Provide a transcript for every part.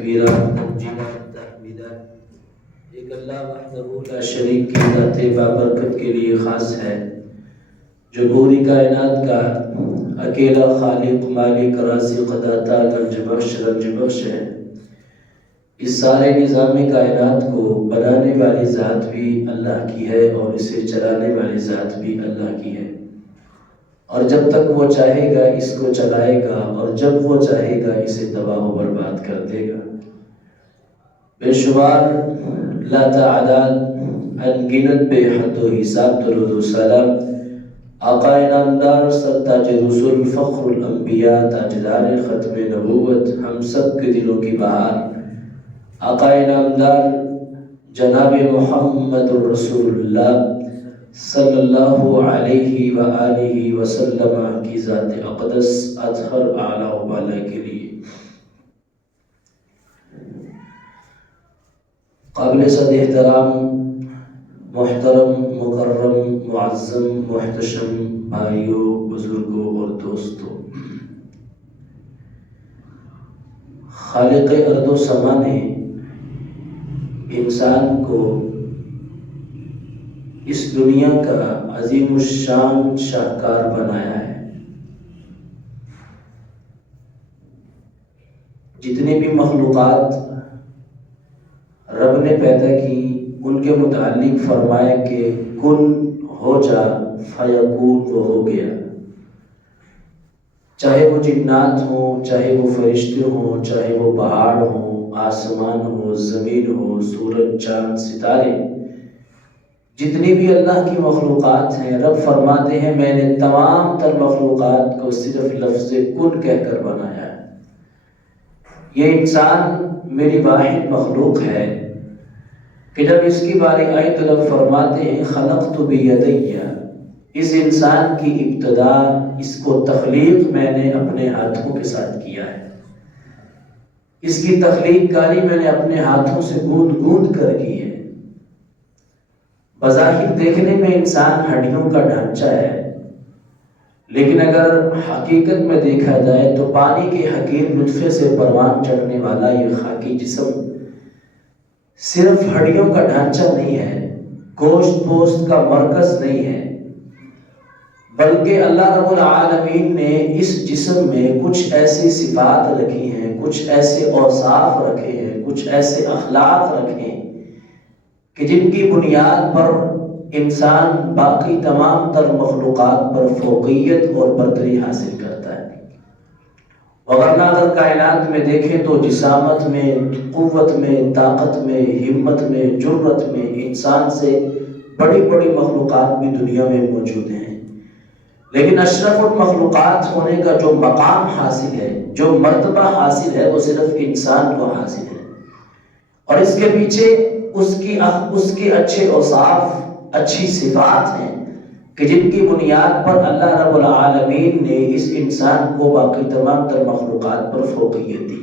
تکبیرا تنجیلا تحمیدہ۔ ایک اللہ وحدہ لا شریک کی ذات بابرکت کے لیے خاص ہے، جو پوری کائنات کا اکیلا خالق، مالک، رازق، داتا، گنج بخش، رنج بخش ہے۔ اس سارے نظام کائنات کو بنانے والی ذات بھی اللہ کی ہے اور اسے چلانے والی ذات بھی اللہ کی ہے، اور جب تک وہ چاہے گا اس کو چلائے گا، اور جب وہ چاہے گا اسے تباہ و برباد کر دے گا۔ بے شمار لا تعداد انگنت بے حد و حساب درود و سلام آقا نامدار سرتاج رسول فخر الانبیاء تاجدار ختم نبوت ہم سب کے دلوں کی بہار آقا نامدار جناب محمد الرسول اللہ صلی اللہ علیہ وآلہ وسلم کی ذات اقدس اطہر اعلیٰ و بالا کے لیے قابل صد احترام محترم مکرم معظم محتشم بھائیوں، بزرگوں اور دوستوں، خالق ارض و سما نے انسان کو اس دنیا کا عظیم الشان شاہکار بنایا ہے۔ جتنی بھی مخلوقات رب نے پیدا کی ان کے متعلق فرمایا کہ کن ہو جا فیکون، وہ ہو گیا۔ چاہے وہ جنات ہوں، چاہے وہ فرشتے ہوں، چاہے وہ پہاڑ ہوں، آسمان ہو، زمین ہو، سورج، چاند، ستارے، جتنی بھی اللہ کی مخلوقات ہیں، رب فرماتے ہیں میں نے تمام تر مخلوقات کو صرف لفظ کن کہہ کر بنایا ہے۔ یہ انسان میری واحد مخلوق ہے کہ جب اس کی باری آئی تو رب فرماتے ہیں خلقت بیدی، اس انسان کی ابتدا، اس کو تخلیق میں نے اپنے ہاتھوں کے ساتھ کیا ہے۔ اس کی تخلیق کاری میں نے اپنے ہاتھوں سے گوند گوند کر کی ہے۔ بظاہر دیکھنے میں انسان ہڈیوں کا ڈھانچہ ہے، لیکن اگر حقیقت میں دیکھا جائے تو پانی کے حقیر نطفے سے پروان چڑھنے والا یہ خاکی جسم صرف ہڈیوں کا ڈھانچہ نہیں ہے، گوشت پوست کا مرکز نہیں ہے، بلکہ اللہ رب العالمین نے اس جسم میں کچھ ایسی صفات رکھی ہیں، کچھ ایسے اوصاف رکھے ہیں، کچھ ایسے اخلاق رکھے ہیں کہ جن کی بنیاد پر انسان باقی تمام تر مخلوقات پر فوقیت اور برتری حاصل کرتا ہے۔ ورنہ اگر کائنات میں دیکھیں تو جسامت میں، قوت میں، طاقت میں، ہمت میں، جرأت میں انسان سے بڑی بڑی مخلوقات بھی دنیا میں موجود ہیں، لیکن اشرف المخلوقات ہونے کا جو مقام حاصل ہے، جو مرتبہ حاصل ہے، وہ صرف انسان کو حاصل ہے، اور اس کے پیچھے اس کے اچھے اوصاف، اچھی صفات ہیں کہ جن کی بنیاد پر اللہ رب العالمین نے اس انسان کو باقی تمام تر مخلوقات پر فوقیت دی۔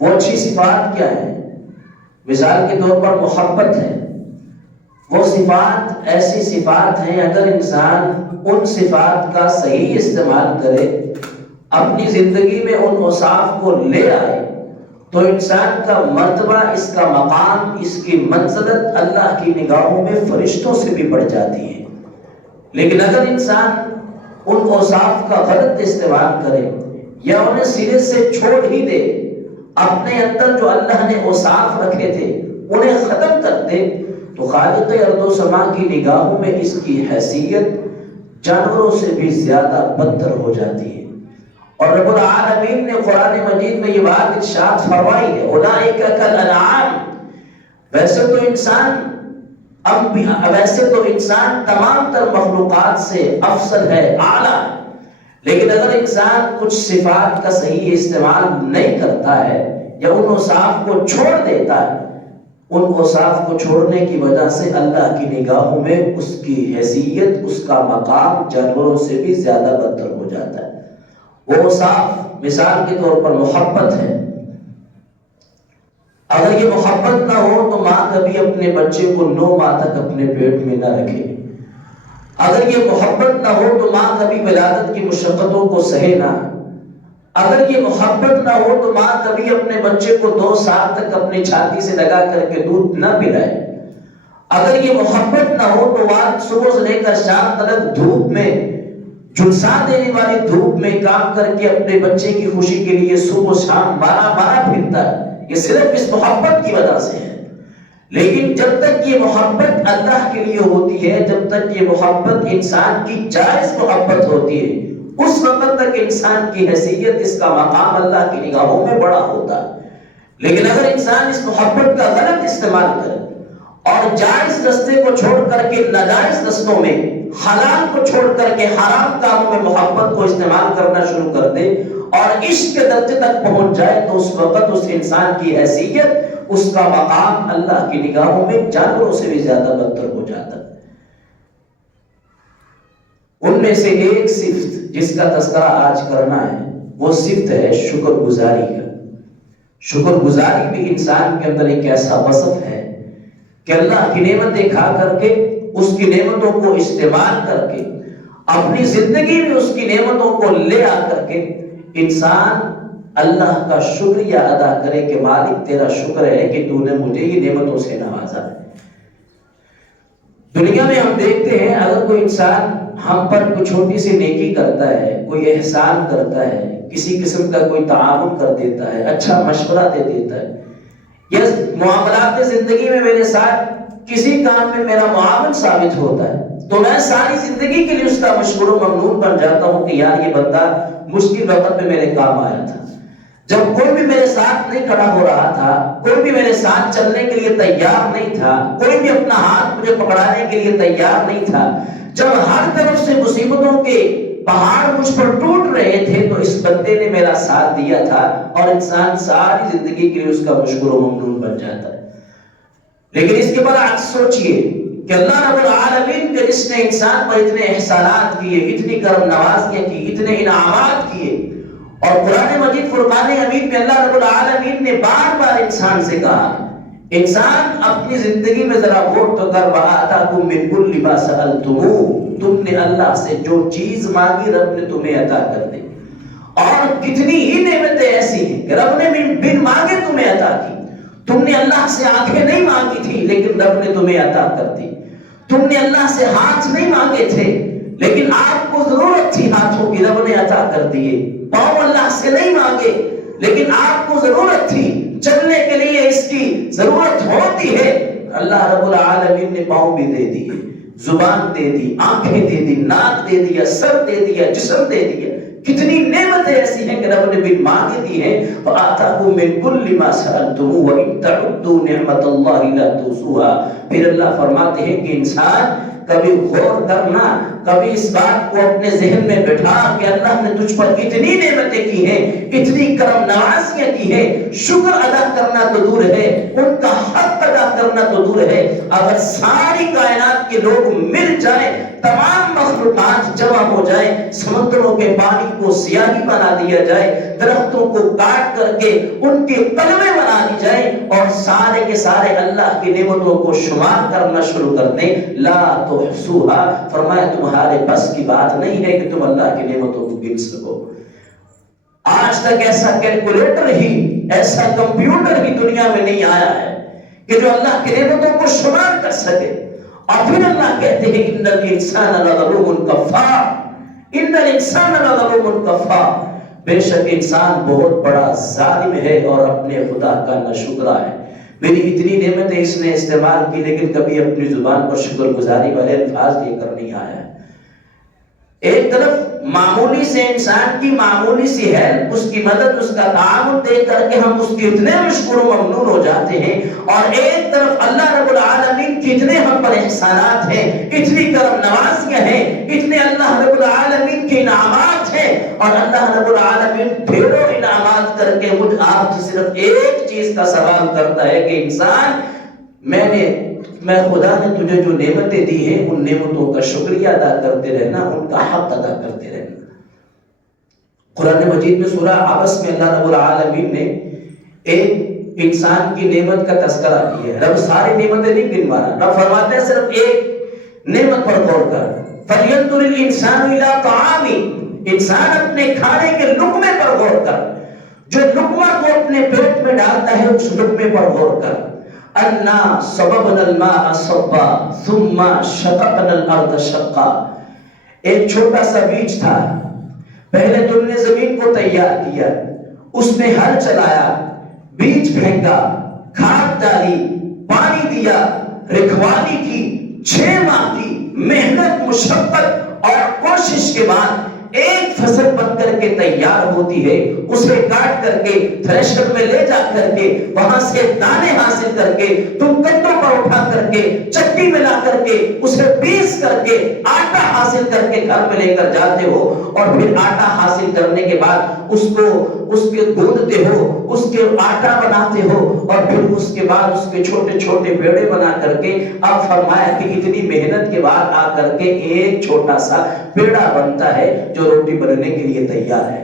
وہ اچھی صفات کیا ہے؟ مثال کے طور پر محبت ہے۔ وہ صفات ایسی صفات ہیں اگر انسان ان صفات کا صحیح استعمال کرے، اپنی زندگی میں ان اوصاف کو لے آئے، تو انسان کا مرتبہ، اس کا مقام، اس کی منزلت اللہ کی نگاہوں میں فرشتوں سے بھی بڑھ جاتی ہے۔ لیکن اگر انسان ان اوصاف کا غلط استعمال کرے یا انہیں سرے سے چھوڑ ہی دے، اپنے اندر جو اللہ نے اوصاف رکھے تھے انہیں ختم کر دے، تو خالق ارض و سما کی نگاہوں میں اس کی حیثیت جانوروں سے بھی زیادہ بدتر ہو جاتی ہے۔ اور رب العالمین نے قرآن مجید میں یہ بات ارشاد فرمائی ہے اولئک کالانعام، ویسے تو انسان تمام تر مخلوقات سے افضل ہے، اعلیٰ، لیکن اگر انسان کچھ صفات کا صحیح استعمال نہیں کرتا ہے یا ان اوصاف کو چھوڑ دیتا ہے، ان اوصاف کو چھوڑنے کی وجہ سے اللہ کی نگاہوں میں اس کی حیثیت، اس کا مقام جانوروں سے بھی زیادہ بدتر ہو جاتا ہے۔ وہ اوصاف مثال کے طور پر محبت ہے۔ اگر یہ محبت نہ ہو تو ماں کبھی اپنے بچے کو 9 ماہ تک اپنے پیٹ میں نہ رکھے۔ اگر یہ محبت نہ ہو تو ماں کبھی ولادت کی مشقتوں کو سہے نہ۔ اگر یہ محبت نہ ہو تو ماں کبھی اپنے بچے کو 2 سال تک اپنی چھاتی سے لگا کر کے دودھ نہ پلائے۔ اگر یہ محبت نہ ہو تو والد صبح سے لے کر شام تک دھوپ میں، جھلسا دینے والی دھوپ میں کام کر کے اپنے بچے کی خوشی کے لیے صبح شام بارہ پھرتا ہے۔ یہ صرف اس محبت کی وجہ سے ہے۔ لیکن جب تک یہ محبت اللہ کے لیے ہوتی ہے، جب تک یہ محبت انسان کی جائز محبت ہوتی ہے، اس وقت تک انسان کی حیثیت، اس کا مقام اللہ کی نگاہوں میں بڑا ہوتا ہے۔ لیکن اگر انسان اس محبت کا غلط استعمال کرے اور جائز رستے کو چھوڑ کر کے ناجائز رستوں میں، حلال کو چھوڑ کر کے حرام کاموں میں محبت کو استعمال کرنا شروع کر دے اور عشق کے درجے تک پہنچ جائے، تو اس وقت اس انسان کی حیثیت، اس کا مقام اللہ کی نگاہوں میں جانوروں سے بھی زیادہ بدتر ہو جاتا ہے۔ ان میں سے ایک صفت جس کا تذکرہ آج کرنا ہے وہ صفت ہے شکر گزاری کا۔ شکر گزاری بھی انسان کے اندر ایک ایسا وصف ہے کہ اللہ کی نعمتیں کھا کر کے، اس کی نعمتوں کو استعمال کر کے، اپنی زندگی میں اس کی نعمتوں کو لے آ کر کے انسان اللہ کا شکریہ ادا کرے کہ مالک تیرا شکر ہے کہ تو نے مجھے یہ نعمتوں سے نوازا ہے۔ دنیا میں ہم دیکھتے ہیں اگر کوئی انسان ہم پر کوئی چھوٹی سی نیکی کرتا ہے، کوئی احسان کرتا ہے، کسی قسم کا کوئی تعاون کر دیتا ہے، اچھا مشورہ دے دیتا ہے، یا معاملات زندگی میں میرے ساتھ کسی کام میں میرا معاون ثابت ہوتا ہے، تو میں ساری زندگی کے لیے اس کا مشکور و ممنون بن جاتا ہوں کہ یار یہ بندہ مشکل وقت میں میرے کام آیا تھا۔ جب کوئی بھی میرے ساتھ نہیں کھڑا ہو رہا تھا، کوئی بھی میرے ساتھ چلنے کے لیے تیار نہیں تھا، کوئی بھی اپنا ہاتھ مجھے پکڑانے کے لیے تیار نہیں تھا، جب ہر طرف سے مصیبتوں کے پہاڑ مجھ پر ٹوٹ رہے تھے، تو اس بندے نے میرا ساتھ دیا تھا، اور انسان ساری زندگی کے لیے اس کا مشکور و ممنون بن جاتا ہے۔ لیکن اس کے برعکس سوچئے کہ اللہ رب العالمین کے جس نے انسان پر اتنے احسانات کیے، اتنی کرم نوازیاں کی، اتنے انعامات کیے، اور قرآن مجید فرقان حمید میں اللہ رب العالمین نے بار بار انسان سے کہا، انسان اپنی زندگی میں ذرا غور تو کر، وَآتَاكُم مِّن كُلِّ مَا سَأَلْتُمُوهُ، تم نے اللہ سے جو چیز مانگی رب نے تمہیں عطا کر دی۔ اور کتنی ہی نعمتیں ایسی ہیں کہ رب نے بن مانگے تمہیں عطا کی۔ تم نے اللہ سے آنکھیں نہیں مانگی تھی لیکن رب نے تمہیں عطا کر دی۔ تم نے اللہ سے ہاتھ نہیں مانگے تھے لیکن آپ کو ضرورت تھی ہاتھوں کی، رب نے عطا کر دیے۔ پاؤں اللہ سے نہیں مانگے لیکن آپ کو ضرورت تھی، چلنے کے لیے اس کی ضرورت ہوتی ہے، اللہ رب العالمین نے پاؤں بھی دے دیے، زبان دے دی، آنکھیں دے دی، ناک دے دیا، سر دے دیا، جسم دے دیا۔ کتنی نعمتیں ایسی ہیں کہ رب نے بن مانگے دی ہیں۔ فَآتَاكُم مِّن كُلِّ مَا سَأَلْتُمُوهُ وَإِن تَعُدُّوا نِعْمَةَ اللَّهِ لَا تُحْصُوهَا۔ پھر اللہ فرماتے ہیں کہ انسان کبھی غور کرنا، کبھی اس بات کو اپنے ذہن میں بٹھا کہ اللہ نے تجھ پر اتنی نعمتیں کی ہیں، اتنی کرم نوازیاں کی ہیں، شکر ادا کرنا تو دور ہے، ان کا حق ادا کرنا تو دور ہے۔ اگر ساری کائنات کے لوگ مل جائیں، تمام مخلوقات جمع ہو جائیں، سمندروں کے پانی کو سیاہی بنا دیا جائے، درختوں کو کاٹ کر کے ان کے قلمیں بنا دی جائیں، اور سارے کے سارے اللہ کی نعمتوں کو شمار کرنا شروع کر دیں، لا تحصوها، فرمایا تمہارے بس کی بات نہیں ہے کہ تم اللہ کی نعمتوں کو گن سکو۔ آج تک ایسا کیلکولیٹر ہی، ایسا کمپیوٹر ہی دنیا میں نہیں آیا ہے کہ جو اللہ کی نعمتوں کو شمار کر سکے۔ اور پھر اللہ کہتے ہیں ان الانسان لظلوم کفار، ان الانسان لظلوم کفار، بے شک انسان بہت بڑا ظالم ہے اور اپنے خدا کا ناشکرا ہے۔ میری اتنی نعمتیں اس نے استعمال کی لیکن کبھی اپنی زبان پر شکر گزاری والے الفاظ لے کر نہیں آیا۔ ایک طرف معمولی سے انسان کی معمولی سی ہیلپ، اس کی مدد، اس کا تعاون دے کر کے ہم اس کے اتنے مشکور و ممنون ہو جاتے ہیں، اور ایک طرف اللہ رب العالمین کی اتنے ہم پر احسانات ہیں، اتنی کرم نوازیاں ہیں، اتنے اللہ رب العالمین کے انعامات ہیں، اور اللہ رب العالمین ڈھیروں انعامات کر کے مجھ آپ سے صرف ایک چیز کا سوال کرتا ہے کہ انسان، میں خدا نے تجھے جو نعمتیں دی ہیں ان نعمتوں کا شکریہ ادا کرتے رہنا، ان کا حق ادا کرتے رہنا۔ قرآن مجید میں سورہ عبس میں اللہ رب العالمین نے ایک انسان کی نعمت کا تذکرہ کیا ہے۔ رب ساری نعمتیں نہیں گنوا رہا، رب فرماتے ہیں صرف ایک نعمت پر غور کر، فَلْيَنْظُرِ الْإِنسَانُ إِلَىٰ طَعَامِهِ، انسان اپنے کھانے کے لقمے پر غور کر، جو لقمہ کو اپنے پیٹ میں ڈالتا ہے اس لقمے پر غور کر۔ انا صببنا الماء صبا ثم شققنا الارض شقا۔ ایک چھوٹا سا بیج تھا، پہلے تم نے زمین کو تیار کیا، اس میں ہل چلایا، بیج پھینکا، کھاد ڈالی، پانی دیا، رکھوالی کی، 6 ماہ کی محنت، مشقت اور کوشش کے بعد ایک فصل بن کر کے تیار ہوتی ہے۔ اسے کاٹ کر کے تھریشر میں لے جا کر کے وہاں سے دانے حاصل کر کے تم کندھوں پر اٹھا کر کے چکی میں لا کر کے اسے پیس کر کے آٹا حاصل کر کے گھر میں لے کر جاتے ہو، اور پھر آٹا حاصل کرنے کے بعد اس کے گوندتے ہو، اس کے آٹا بناتے ہو، اور پھر اس کے بعد اس کے چھوٹے چھوٹے پیڑے بنا کر کے اب فرمایا کہ اتنی محنت کے بعد آ کر کے ایک چھوٹا سا پیڑا بنتا ہے جو روٹی بننے کے لیے تیار ہے۔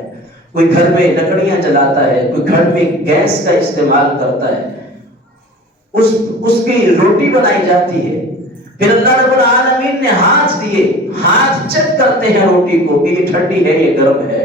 کوئی گھر میں لکڑیاں جلاتا ہے، کوئی گھر میں گیس کا استعمال کرتا ہے، اس کی روٹی بنائی جاتی ہے۔ پھر اللہ رب العالمین نے ہاتھ دیے، ہاتھ چیک کرتے ہیں روٹی کو کہ یہ ٹھنڈی ہے یہ گرم ہے۔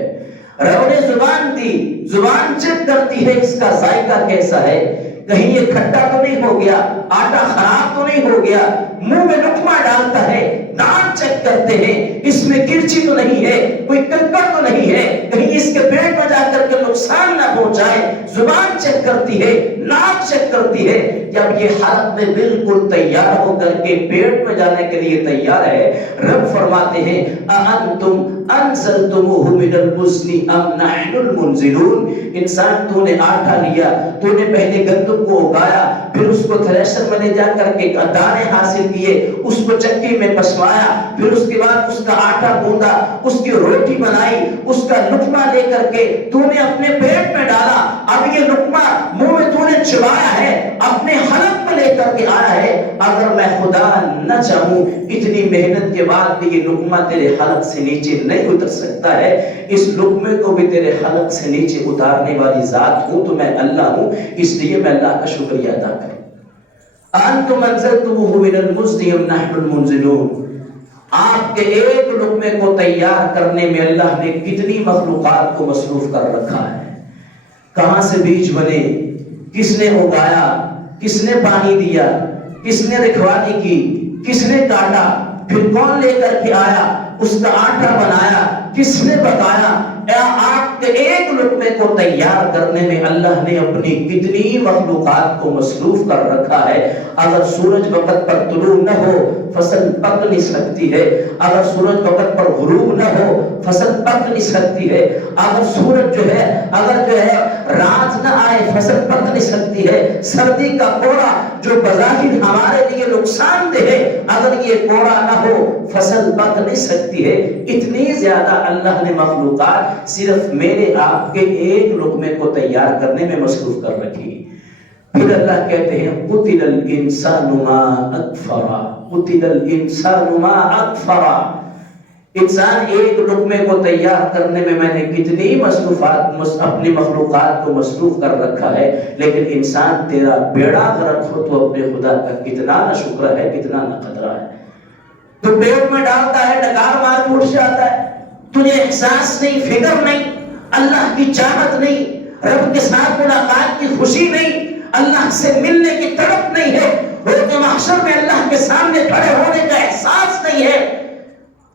رب نے زبان دی، زبان چیک کرتی ہے اس کا ذائقہ کیسا ہے، کہیں یہ کھٹا تو نہیں ہو گیا، آٹا خراب تو نہیں ہو گیا۔ منہ میں لقمہ ڈالتا ہے، دانت چیک کرتے ہیں اس میں کرچی تو نہیں ہے، کوئی کنکر تو نہیں ہے، کہیں اس کے پیٹ میں جا کر کے نقصان نہ پہنچائے۔ زبان چیک کرتی ہے، ناک چیک کرتی ہے۔ جب یہ حالت میں بالکل تیار ہو کر کے پیٹ میں جانے کے لیے تیار ہے، رب فرماتے ہیں اَأَنْتُمْ أَنزَلْتُمُوهُ مِنَ الْمُزْنِ أَمْ نَحْنُ الْمُنزِلُونَ۔ انسان تو نے آٹا لیا، تو نے پہلے گندم کو اگایا، پھر اس کو تھریشر میں لے جا کر کے دانے حاصل کیے، اس کو چکی میں پسوایا، پھر اس کے بعد اس کا آٹا گوندا، اس کی روٹی بنائی، اس کا لقمہ لے کر کے تو نے اپنے پیٹ میں ڈالا۔ اب یہ لقمہ منہ میں تو نے چبایا ہے، اپنے حلق میں لے کر کے آیا ہے۔ اگر میں خدا نہ چاہوں اتنی محنت کے بعد بھی یہ لقمہ تیرے حلق سے نیچے نہیں اتر سکتا ہے، اس لقمے کو بھی تیرے حلق سے نیچے اتارنے والی ذات ہوں تو میں اللہ ہوں، اس لیے میں اللہ کا شکریہ ادا کروں۔ أَأَنْتُمْ أَنزَلْتُمُوهُ مِنَ الْمُزْنِ أَمْ نَحْنُ الْمُنزِلُونَ۔ آپ کے ایک لقمے کو تیار کرنے میں اللہ نے کتنی مخلوقات کو مصروف کر رکھا ہے۔ کہاں سے بیج بنے، کس نے اگایا، کس نے پانی دیا، کس نے رکھوالی کی، کس نے کاٹا، پھر کون لے کر کے آیا، اس کا آٹا بنایا، کس نے پکایا۔ آپ کے ایک لقمے کو تیار کرنے میں اللہ نے اپنی کتنی مخلوقات کو مصروف کر رکھا ہے۔ اگر سورج وقت پر طلوع نہ ہو فصل پک نہیں سکتی ہے، اگر سورج وقت پر غروب نہ ہو فصل پک نہیں سکتی ہے، اگر سورج جو ہے رات نہ آئے فصل پک نہیں سکتی ہے۔ سردی کا کوڑا جو بظاہر ہمارے لیے نقصان دہ ہے، اگر یہ کوڑا نہ ہو فصل پک نہیں سکتی ہے۔ اتنی زیادہ اللہ نے مخلوقات صرف میرے آپ کے ایک لقمے کو تیار کرنے میں مصروف کر رکھی۔ پھر اللہ کہتے ہیں قتل الانسان ما اکفرا، قتل الانسان ما اکفرا۔ انسان ایک لقمے کو تیار کرنے میں نے کتنی مصروفات اپنی مخلوقات کو مصروف کر رکھا ہے، لیکن انسان تیرا بیڑا غرق ہو تو اپنے خدا کا کتنا نہ شکر ہے، کتنا نہ قدرہ ہے۔ تو پیٹ میں ڈالتا ہے، ڈکار مار کے اٹھ جاتا ہے، تجھے احساس نہیں، فکر نہیں، اللہ کی چاہت نہیں، رب کے ساتھ ملاقات کی خوشی نہیں، اللہ سے ملنے کی تڑپ نہیں ہے، روز محشر میں اللہ کے سامنے کھڑے ہونے کا احساس نہیں ہے۔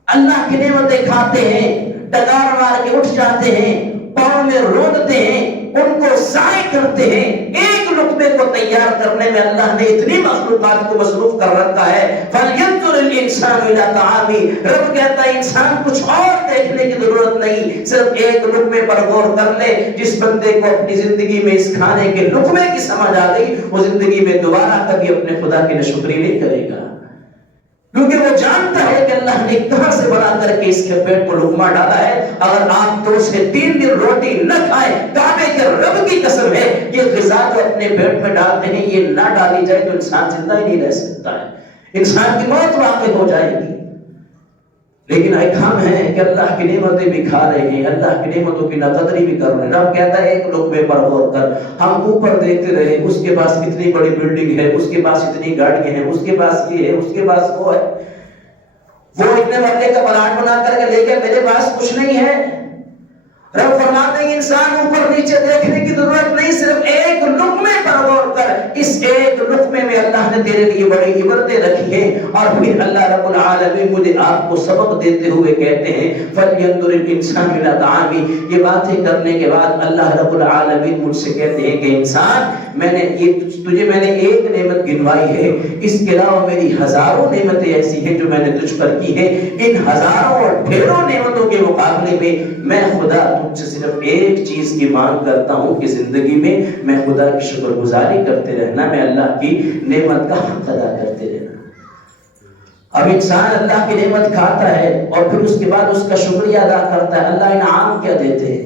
اللہ کی نعمتیں کھاتے ہیں، ڈکار مار کے اٹھ جاتے ہیں، پاؤں میں رونتے ہیں، ان کو ضائع کرتے ہیں۔ ایک لقمے کو تیار کرنے میں اللہ نے اتنی مخلوقات کو مصروف کر رکھا ہے۔ فَلْيَنْظُرِ الْإِنسَانُ إِلَىٰ طَعَامِهِ۔ رب کہتا ہے انسان کچھ اور دیکھنے کی ضرورت نہیں، صرف ایک لقمے پر غور کر لے۔ جس بندے کو اپنی زندگی میں اس کھانے کے لقمے کی سمجھ آ گئی، وہ زندگی میں دوبارہ کبھی اپنے خدا کی ناشکری نہیں کرے گا، کیونکہ وہ جانتا ہے کہ اللہ نے کہاں سے بنا کر کے اس کے پیٹ کو لقمہ ڈالا ہے۔ اگر آپ 2 سے 3 دن روٹی نہ کھائیں، کعبے کے رب کی قسم ہے یہ غذا جو اپنے پیٹ میں ڈالتے ہیں یہ نہ ڈالی جائے تو انسان زندہ ہی نہیں رہ سکتا ہے، انسان کی موت واقع ہو جائے گی۔ لیکن ایک ہم ہیں کہ اللہ کی نعمتیں بھی کھا رہے ہیں، اللہ کی نعمتوں کی ناقدری بھی کر رہے ہیں۔ رب کہتا ہے ایک لقمے پر غور کر۔ ہم اوپر دیکھتے رہے، اس کے پاس کتنی بڑی بلڈنگ ہے، اس کے پاس اتنی گاڑیاں ہیں، اس کے پاس یہ ہے، اس کے پاس وہ ہے۔ وہ اتنے مرلے کا پلاٹ بنا کر کے لے کے میرے پاس کچھ نہیں ہے. رب فرماتے ہیں انسان اوپر نیچے دیکھنے کی ضرورت نہیں، صرف ایک لقمے پر غور کر. اس ایک لقمے میں اللہ نے تیرے لیے بڑی عبرتیں رکھی ہیں. اور پھر اللہ رب العالمین مجھے آپ کو سبق دیتے ہوئے کہتے ہیں فَلْيَنْظُرِ الْإِنسَانُ إِلَىٰ طَعَامِهِ. یہ باتیں کرنے کے بعد اللہ رب العالمین مجھ سے کہتے ہیں کہ انسان میں نے ایک نعمت گنوائی ہے، اس کے علاوہ میری ہزاروں نعمتیں ایسی ہیں جو میں نے تجھ پر کی ہیں. ان ہزاروں اور ڈھیروں نعمتوں کے مقابلے میں خدا تجھ سے صرف ایک چیز کی مانگ کرتا ہوں کہ زندگی میں خدا کی شکر گزاری کرتے رہنا، میں اللہ کی نعمت کا حق ادا کرتے رہنا. اب انسان اللہ کی نعمت کھاتا ہے اور پھر اس کے بعد اس کا شکریہ ادا کرتا ہے. اللہ انعام کیا دیتے ہیں؟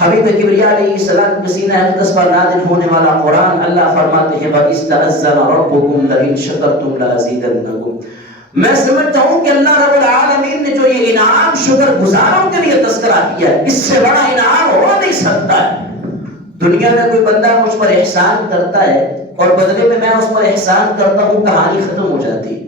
حبیب کبریا علیہ السلام کے سینہ اقدس پر نازل ہونے والا قرآن. اللہ فرماتے ہیں وَإِسْتَأَذَّنَ رَبُّكُمْ لَئِن شَكَرْتُمْ لَأَزِيدَنَّكُمْ. میں سمجھتا ہوں کہ اللہ رب العالمین نے جو یہ انعام شکر گزاروں کے لیے تذکرہ کیا ہے، اس سے بڑا انعام ہو نہیں سکتا ہے. دنیا میں کوئی بندہ مجھ پر احسان کرتا ہے اور بدلے میں اس پر احسان کرتا ہوں، کہانی ختم ہو جاتی.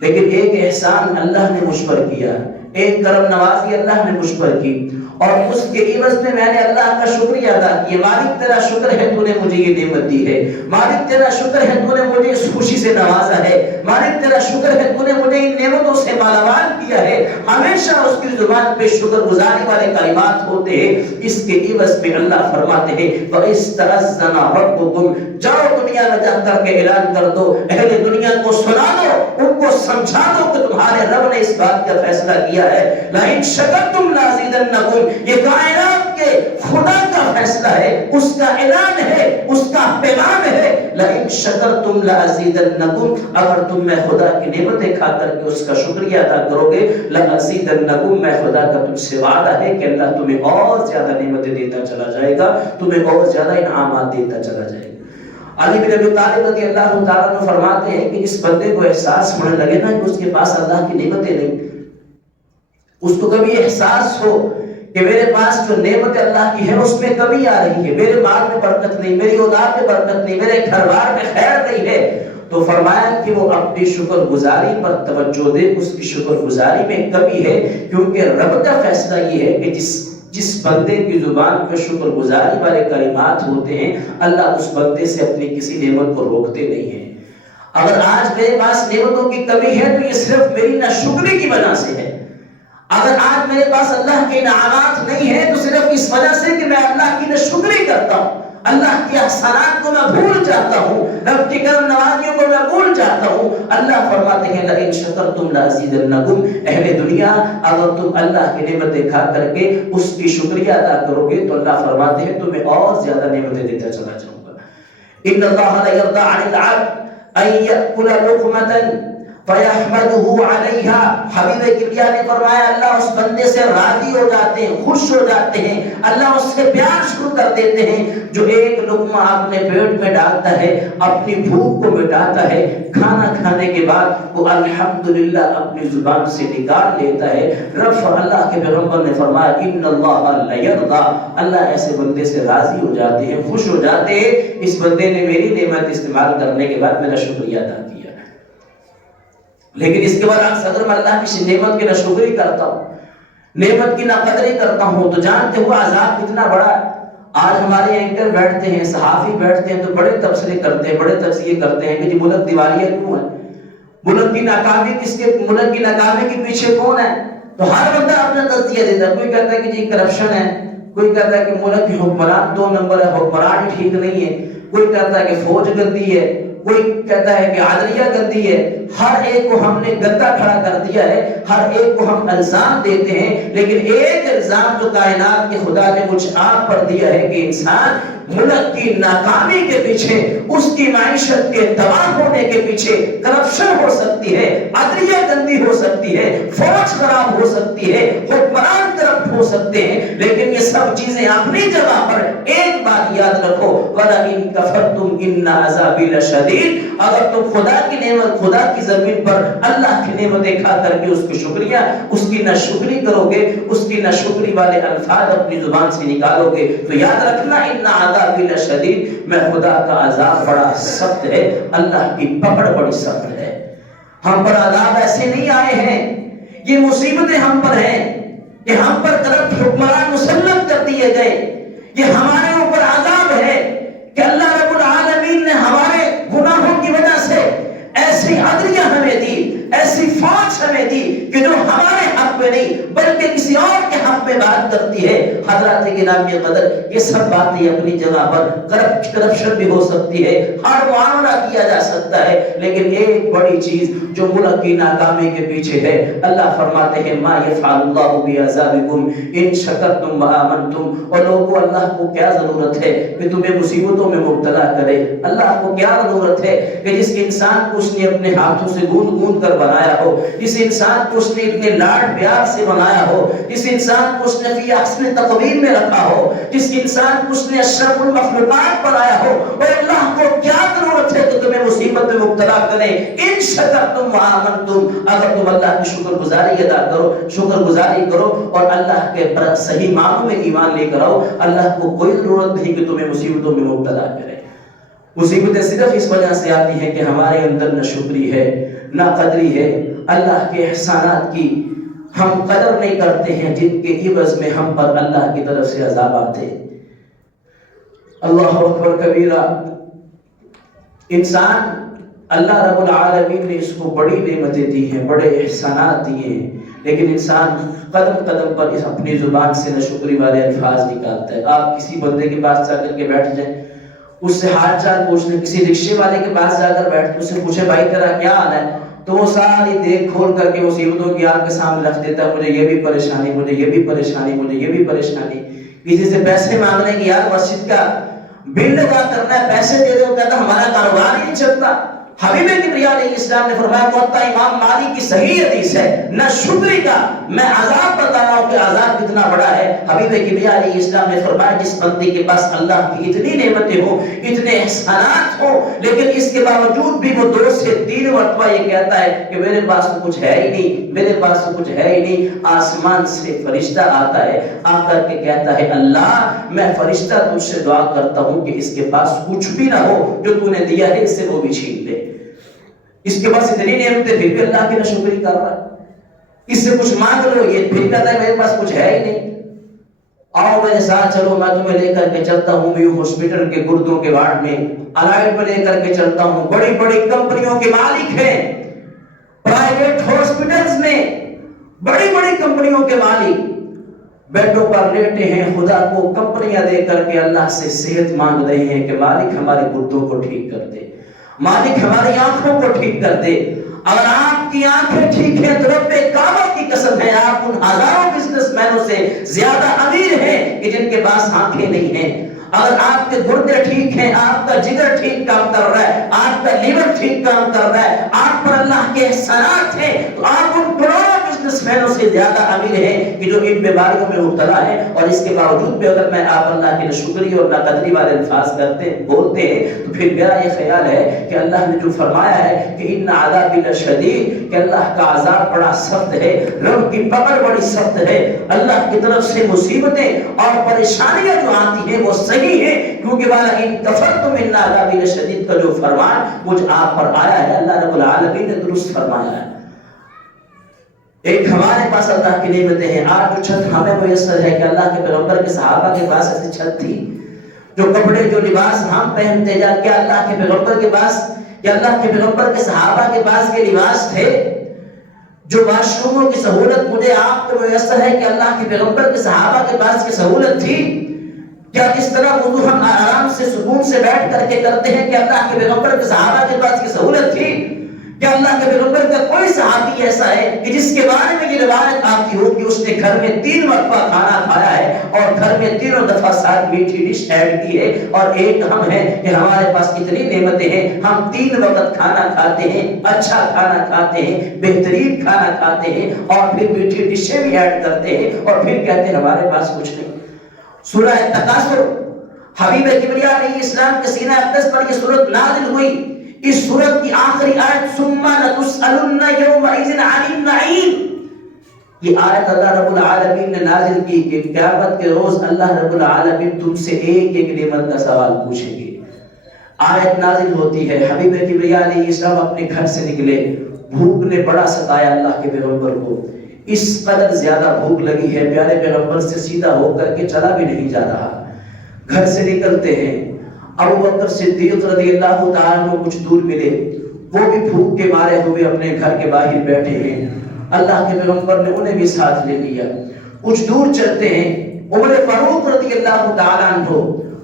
لیکن ایک احسان اللہ نے مجھ پر کیا، ایک کرم نوازی اللہ نے مجھ پر کی، اور اس کے عوض میں نے اللہ کا شکریہ ادا کیا. مالک تیرا شکر ہے تو نے مجھے یہ نعمت دی ہے، مالک تیرا شکر ہے تو نے مجھے اس خوشی سے نوازا ہے، مالک تیرا شکر ہے تو نے مجھے ان نعمتوں سے مالامال کیا ہے. ہمیشہ اس کی زبان پہ شکر گزاری والے کلمات ہوتے ہیں. اس کے عوض میں اللہ فرماتے ہیں وَإِسْتَأَذَّنَ رَبُّكُمْ. جاؤ دنیا میں جا کر کے اعلان کر دو، اہل دنیا کو سنا دو، ان کو سمجھا دو کہ تمہارے رب نے اس بات کا فیصلہ کیا ہے لَئِن شَكَرْتُمْ لَأَزِيدَنَّكُمْ. یہ کائنات کے خدا کا فیصلہ ہے، اس کا اعلان ہے، اس کا پیغام ہے لَئِن شَكَرْتُمْ لَأَزِيدَنَّكُمْ. اگر تم میں خدا کی نعمتیں کھا کر کے اس کا شکریہ ادا کرو گے لَأَزِيدَنَّكُمْ. میں خدا کا تم سے وعدہ ہے کہ اللہ تمہیں اور زیادہ نعمتیں دیتا چلا جائے گا، تمہیں اور زیادہ انعامات دیتا چلا جائے گا. علی بن ابی طالب رضی اللہ تعالیٰ عنہ فرماتے ہیں کہ اس بندے کو احساس ہونے لگے نا کہ اس کے پاس اللہ کی نعمتیں نہیں، اس کو کبھی احساس ہو کہ میرے پاس جو نعمت اللہ کی ہے اس میں کمی آ رہی ہے، میرے مال میں برکت نہیں، میری اولاد میں برکت نہیں، میرے گھر بار میں خیر نہیں ہے، تو فرمایا کہ وہ اپنی شکر گزاری پر توجہ دے. اس کی شکر گزاری میں کمی ہے، کیونکہ رب کا فیصلہ یہ ہے کہ جس بندے کی زبان پہ شکر گزاری والے کلمات ہوتے ہیں اللہ اس بندے سے اپنی کسی نعمت کو روکتے نہیں ہیں. اگر آج میرے پاس نعمتوں کی کمی ہے تو یہ صرف میری ناشکری کی وجہ سے ہے. اگر آج میرے پاس اللہ کے انعامات نہیں ہیں تو صرف اس وجہ سے کہ میں اللہ کی ناشکری کرتا ہوں، اللہ کے احسانات کو میں بھول جاتا ہوں، رب کی کرم نوازیوں کو میں بھول جاتا ہوں. اللہ فرماتے ہیں لَئِن شَكَرْتُمْ لَأَزِيدَنَّكُمْ. اہل دنیا اگر تم اللہ کی نعمتیں کھا کر کے اس کی شکریہ ادا کرو گے تو اللہ فرماتے ہیں تمہیں اور زیادہ نعمتیں دیتا چلا جاؤں گا. إِنَّ اللَّهَ لَا يَرْضَىٰ عَنِ الْعَبْدِ أَن يَأْكُلَ لُقْمَةً فَيَحْمَدُهُ عَلَيْهَا. حبیب کبریا نے فرمایا اللہ اس بندے سے راضی ہو جاتے ہیں، خوش ہو جاتے ہیں، اللہ اس سے پیار شروع کر دیتے ہیں جو ایک لقمہ اپنے پیٹ میں ڈالتا ہے، اپنی بھوک کو مٹاتا ہے، کھانا کھانے کے بعد وہ الحمدللہ اپنی زبان سے نکال لیتا ہے. رب اللہ کے پیغمبر نے فرمایا ان اللہ لیرضا. اللہ ایسے بندے سے راضی ہو جاتے ہیں، خوش ہو جاتے ہیں اس بندے نے میری نعمت استعمال کرنے کے بعد میرا شکریہ ادا کیا. لیکن اس کے بعد اگر میں اللہ کی نعمت کی ناشکری کرتا ہوں، نعمت کی ناقدری کرتا ہوں تو جانتے ہو عذاب کتنا بڑا ہے. آج ہمارے اینکر بیٹھتے ہیں، صحافی بیٹھتے ہیں تو بڑے تبصرے کرتے ہیں، بڑے تجزیے کرتے ہیں کہ جی ملک دیوالیہ کیوں ہے، ملک کی ناکامی ملک کی ناکامی کے پیچھے کون ہے. تو ہر بندہ اپنا تجزیہ دیتا ہے. کوئی کہتا ہے کہ جی کرپشن ہے، کوئی کہتا ہے کہ ملک کی حکمران 2 نمبر ہے، حکمران ٹھیک نہیں ہے، کوئی کہتا ہے کہ فوج گندی ہے، کوئی کہتا ہے کہ عدلیہ گندی ہے. ہر ایک کو ہم نے گندا کھڑا کر دیا ہے، ہر ایک کو ہم الزام دیتے ہیں. لیکن ایک الزام جو کائنات کے خدا نے مجھ آپ پر دیا ہے کہ انسان ملک کی ناکامی کے پیچھے، اس کی معیشت کے تباہ ہونے کے پیچھے کرپشن ہو سکتی ہے، عدلیہ گندی ہو سکتی ہے، فوج خراب ہو سکتی ہے، حکمران کرپٹ ہو سکتے ہیں. لیکن یہ سب چیزیں اپنی جگہ پر ایک بات یاد رکھو وَلَئِن كَفَرْتُمْ إِنَّ عَذَابِي لَشَدِيدٌ. اگر تم خدا کی نعمت، خدا کی زمین پر اللہ کی نعمتیں کھا کر کے اس کی شکریہ، اس کی ناشکری کرو گے، اس کی ناشکری والے الفاظ اپنی زبان سے نکالو گے تو یاد رکھنا ان عذابی لشدید، میں خدا کا عذاب بڑا سخت ہے، اللہ کی پکڑ بڑی سخت ہے. ہم پر عذاب ایسے نہیں آئے ہیں یہ مصیبتیں ہم پر ہیں کہ ہم پر کرپٹ حکمران مسلط کر دیے گئے، یہ ہمارے اوپر عذاب ہے کہ اللہ رب العالمین نے ہمارے گناہوں کی وجہ سے ایسی عدلیہ ہمیں دی، ایسی فوج ہمیں دی کہ جو ہمارے حق میں نہیں بلکہ کسی اور کے حق میں بات کرتی ہے۔ حضرات گرامی قدر، یہ سب باتیں اپنی جگہ پر کرپشن بھی ہو سکتی ہے، ہر معاملہ کیا جا سکتا ہے، لیکن ایک بڑی چیز جو ملک کی ناکامی کے پیچھے ہے، اللہ فرماتے ہیں ما یفعل اللہ بعذابکم ان شکرتم وآمنتم۔ اور لوگوں، اللہ کو کیا ضرورت ہے کہ تمہیں مصیبتوں میں مبتلا کرے؟ اللہ کو کیا ضرورت ہے کہ جس انسان کو اس نے اپنے ہاتھوں سے گوند گوند کر بنایا ہو، جس انسان کو اس نے اتنے لاڈ پیار سے بنایا ہو، جس انسان کو اس نے فی احسن تقویم میں رکھا ہو، جس انسان کو اس نے اشرف المخلوقات بنایا ہو، اور اللہ کو کیا ضرورت ہے کہ تمہیں مصیبت میں مبتلا کرے؟ ان شکرتم وآمنتم، اگر تم اللہ کی شکر گزاری ادا کرو، شکر گزاری کرو اور اللہ کے صحیح معنوں میں ایمان لے کر آؤ، اللہ کو کوئی ضرورت نہیں کہ تمہیں مصیبتوں میں مبتلا کرے۔ مصیبتیں صرف اس وجہ سے آتی ہیں کہ ہمارے اندر نہ شکری ہے نہ قدری ہے، اللہ کے احسانات کی ہم قدر نہیں کرتے ہیں جن کے عوض میں ہم پر اللہ کی طرف سے عذاب آتے۔ اللہ اکبر کبیرہ، انسان اللہ رب العالمین نے اس کو بڑی نعمتیں دی ہیں، بڑے احسانات دیے ہیں، لیکن انسان قدم قدم پر اس اپنی زبان سے ناشکری والے الفاظ نکالتا ہے۔ آپ کسی بندے کے پاس جا کر کے بیٹھ جائیں، اس سے حال چال پوچھنے، کسی رکشے والے کے پاس جا کر بیٹھ اس سے پوچھے بھائی تیرا کیا حال ہے، تو وہ ساری دیکھ کھول کر کے مصیبتوں کی آپ کے سامنے رکھ دیتا ہے، مجھے یہ بھی پریشانی، مجھے یہ بھی پریشانی، مجھے یہ بھی پریشانی۔ کسی سے پیسے مانگنے کی، یار مسجد کا بل ادا کرنا ہے، پیسے دے دو، کہتا ہمارا کاروبار ہی نہیں چلتا۔ حبیب کبریا علیہ السلام نے فرمایا، موطا امام مالک کی صحیح حدیث ہے، نہ شکری کا میں عذاب بتا رہا ہوں کہ عذاب کتنا بڑا ہے۔ حبیب کبریا علیہ السلام نے فرمایا، جس بندے کے پاس اللہ کی اتنی نعمتیں ہوں، اتنے احسانات ہوں، لیکن اس کے باوجود بھی وہ 2 سے 3 مرتبہ یہ کہتا ہے کہ میرے پاس تو کچھ ہے ہی نہیں، میرے پاس تو کچھ ہے ہی نہیں، آسمان سے فرشتہ آتا ہے، آ کر کے کہتا ہے اللہ میں فرشتہ تجھ سے دعا کرتا ہوں کہ اس کے پاس کچھ بھی نہ ہو جو تو نے دیا ہے، اس سے وہ بھی چھین لے۔ اس کے پاس اتنی نعمتیں، پھر بھی اللہ کی ناشکری کر رہا ہے۔ اس سے کچھ مانگ لو، یہ پھر کہتا ہے میرے پاس کچھ ہے ہی نہیں۔ آؤ میرے ساتھ چلو، میں تمہیں لے کر کے چلتا ہوں میو ہاسپٹل کے گردوں کے وارڈ میں، الائٹ میں لے کر کے چلتا ہوں۔ بڑی بڑی کمپنیوں کے مالک ہیں، پرائیویٹ ہاسپٹلز میں بڑی بڑی کمپنیوں کے مالک بیڈوں پر لیٹے ہیں، خدا کو کمپنیاں دے کر کے اللہ سے صحت مانگ رہے ہیں کہ مالک ہمارے گردوں کو ٹھیک کر دے، مالک ہماری آنکھوں کو ٹھیک کر دے۔ اگر آپ کی آنکھیں ٹھیک ہیں تو رب کعبہ کی قسم ہے آپ ان ہزاروں بزنس مینوں سے زیادہ امیر ہیں کہ جن کے پاس آنکھیں نہیں ہیں۔ اگر آپ کے گردے ٹھیک ہیں، آپ کا جگر ٹھیک کام کر رہا ہے، آپ کا لیور ٹھیک کام کر رہا ہے، آپ پر اللہ کے احسانات ہیں، تو آپ ان کروڑوں بزنس مینوں سے زیادہ امیر ہیں کہ جو ان بیماریوں میں مبتلا ہے، اور اس کے باوجود بھی اگر میں آپ اللہ کی ناشکری اور ناقدری والے الفاظ بولتے ہیں تو پھر میرا یہ خیال ہے کہ اللہ نے جو فرمایا ہے کہ ان عذابی لشدید، کہ اللہ کا عذاب بڑا سخت ہے، رب کی پکڑ بڑی سخت ہے۔ اللہ کی طرف سے مصیبتیں اور پریشانیاں جو آتی ہیں وہ صحیح ہے، کیونکہ والا ان کفرتم ان عذابی لشدید کا جو فرمان مجھ آپ پر آیا ہے، اللہ رب العالمین نے درست فرمایا ہے۔ ایک ہمارے پاس اللہ کی نعمتیں ہیں، آج جو چھت ہمیں میسر ہے کہ اللہ کے پیغمبر کے صحابہ کے پاس ایسی چھت تھی، جو کپڑے جو لباس ہم پہنتے جا کے اللہ کے پیغمبر کے پاس یا اللہ کے پیغمبر کے صحابہ کے پاس کے لباس تھے، جو واش روموں کی سہولت مجھے آپ کو میسر ہے کہ اللہ کے پیغمبر کے صحابہ کے پاس کی سہولت تھی، کیا اس طرح وضو ہم آرام سے سکون سے بیٹھ کر کے کرتے ہیں کہ اللہ کے پیغمبر کے صحابہ کے پاس کی سہولت تھی؟ کیا اللہ کے پیغمبر کا کوئی صحابی ایسا ہے کہ جس کے بارے میں یہ روایت آتی ہو کہ اس نے گھر میں 3 مرتبہ کھانا کھایا ہے اور گھر میں 3 دفعہ ساتھ میٹھی ڈش ایڈ کی ہے، اور ایک ہم ہیں کہ ہمارے پاس اتنی نعمتیں ہیں، ہم 3 وقت کھانا کھاتے ہیں، اچھا کھانا کھاتے ہیں، بہترین کھانا کھاتے ہیں، اور پھر میٹھی ڈشیں بھی ایڈ کرتے ہیں، اور پھر کہتے ہیں ہمارے پاس کچھ نہیں۔ سورہ تکاثر، حبیب کبریا علیہ السلام کے سینہ اقدس پر یہ سورت نازل ہوئی۔ اس سورت کی آخری آیت ثم لتسألن یومئذ عن النعیم، یہ آیت اللہ رب العالمین نے نازل کی کہ قیامت کے روز اللہ رب العالمین تم سے ایک ایک نعمت کا سوال پوچھیں گے۔ آیت نازل ہوتی ہے، حبیب کبریا علیہ السلام اپنے گھر سے نکلے، بھوک نے بڑا ستایا اللہ کے پیغمبر کو، اس قدر زیادہ بھوک لگی ہے، پیارے پیغمبر سے سیدھا ہو کر کے چلا بھی نہیں جا رہا۔ گھر سے نکلتے ہیں، ابو بکر صدیق رضی اللہ تعالیٰ عنہ کچھ دور ملے، وہ بھی بھوک کے مارے ہوئے اپنے گھر کے باہر بیٹھے ہیں۔ اللہ کے پیغمبر نے انہیں بھی ساتھ لے لیا۔ کچھ دور چلتے ہیں، عمر فاروق رضی اللہ تعالیٰ عنہ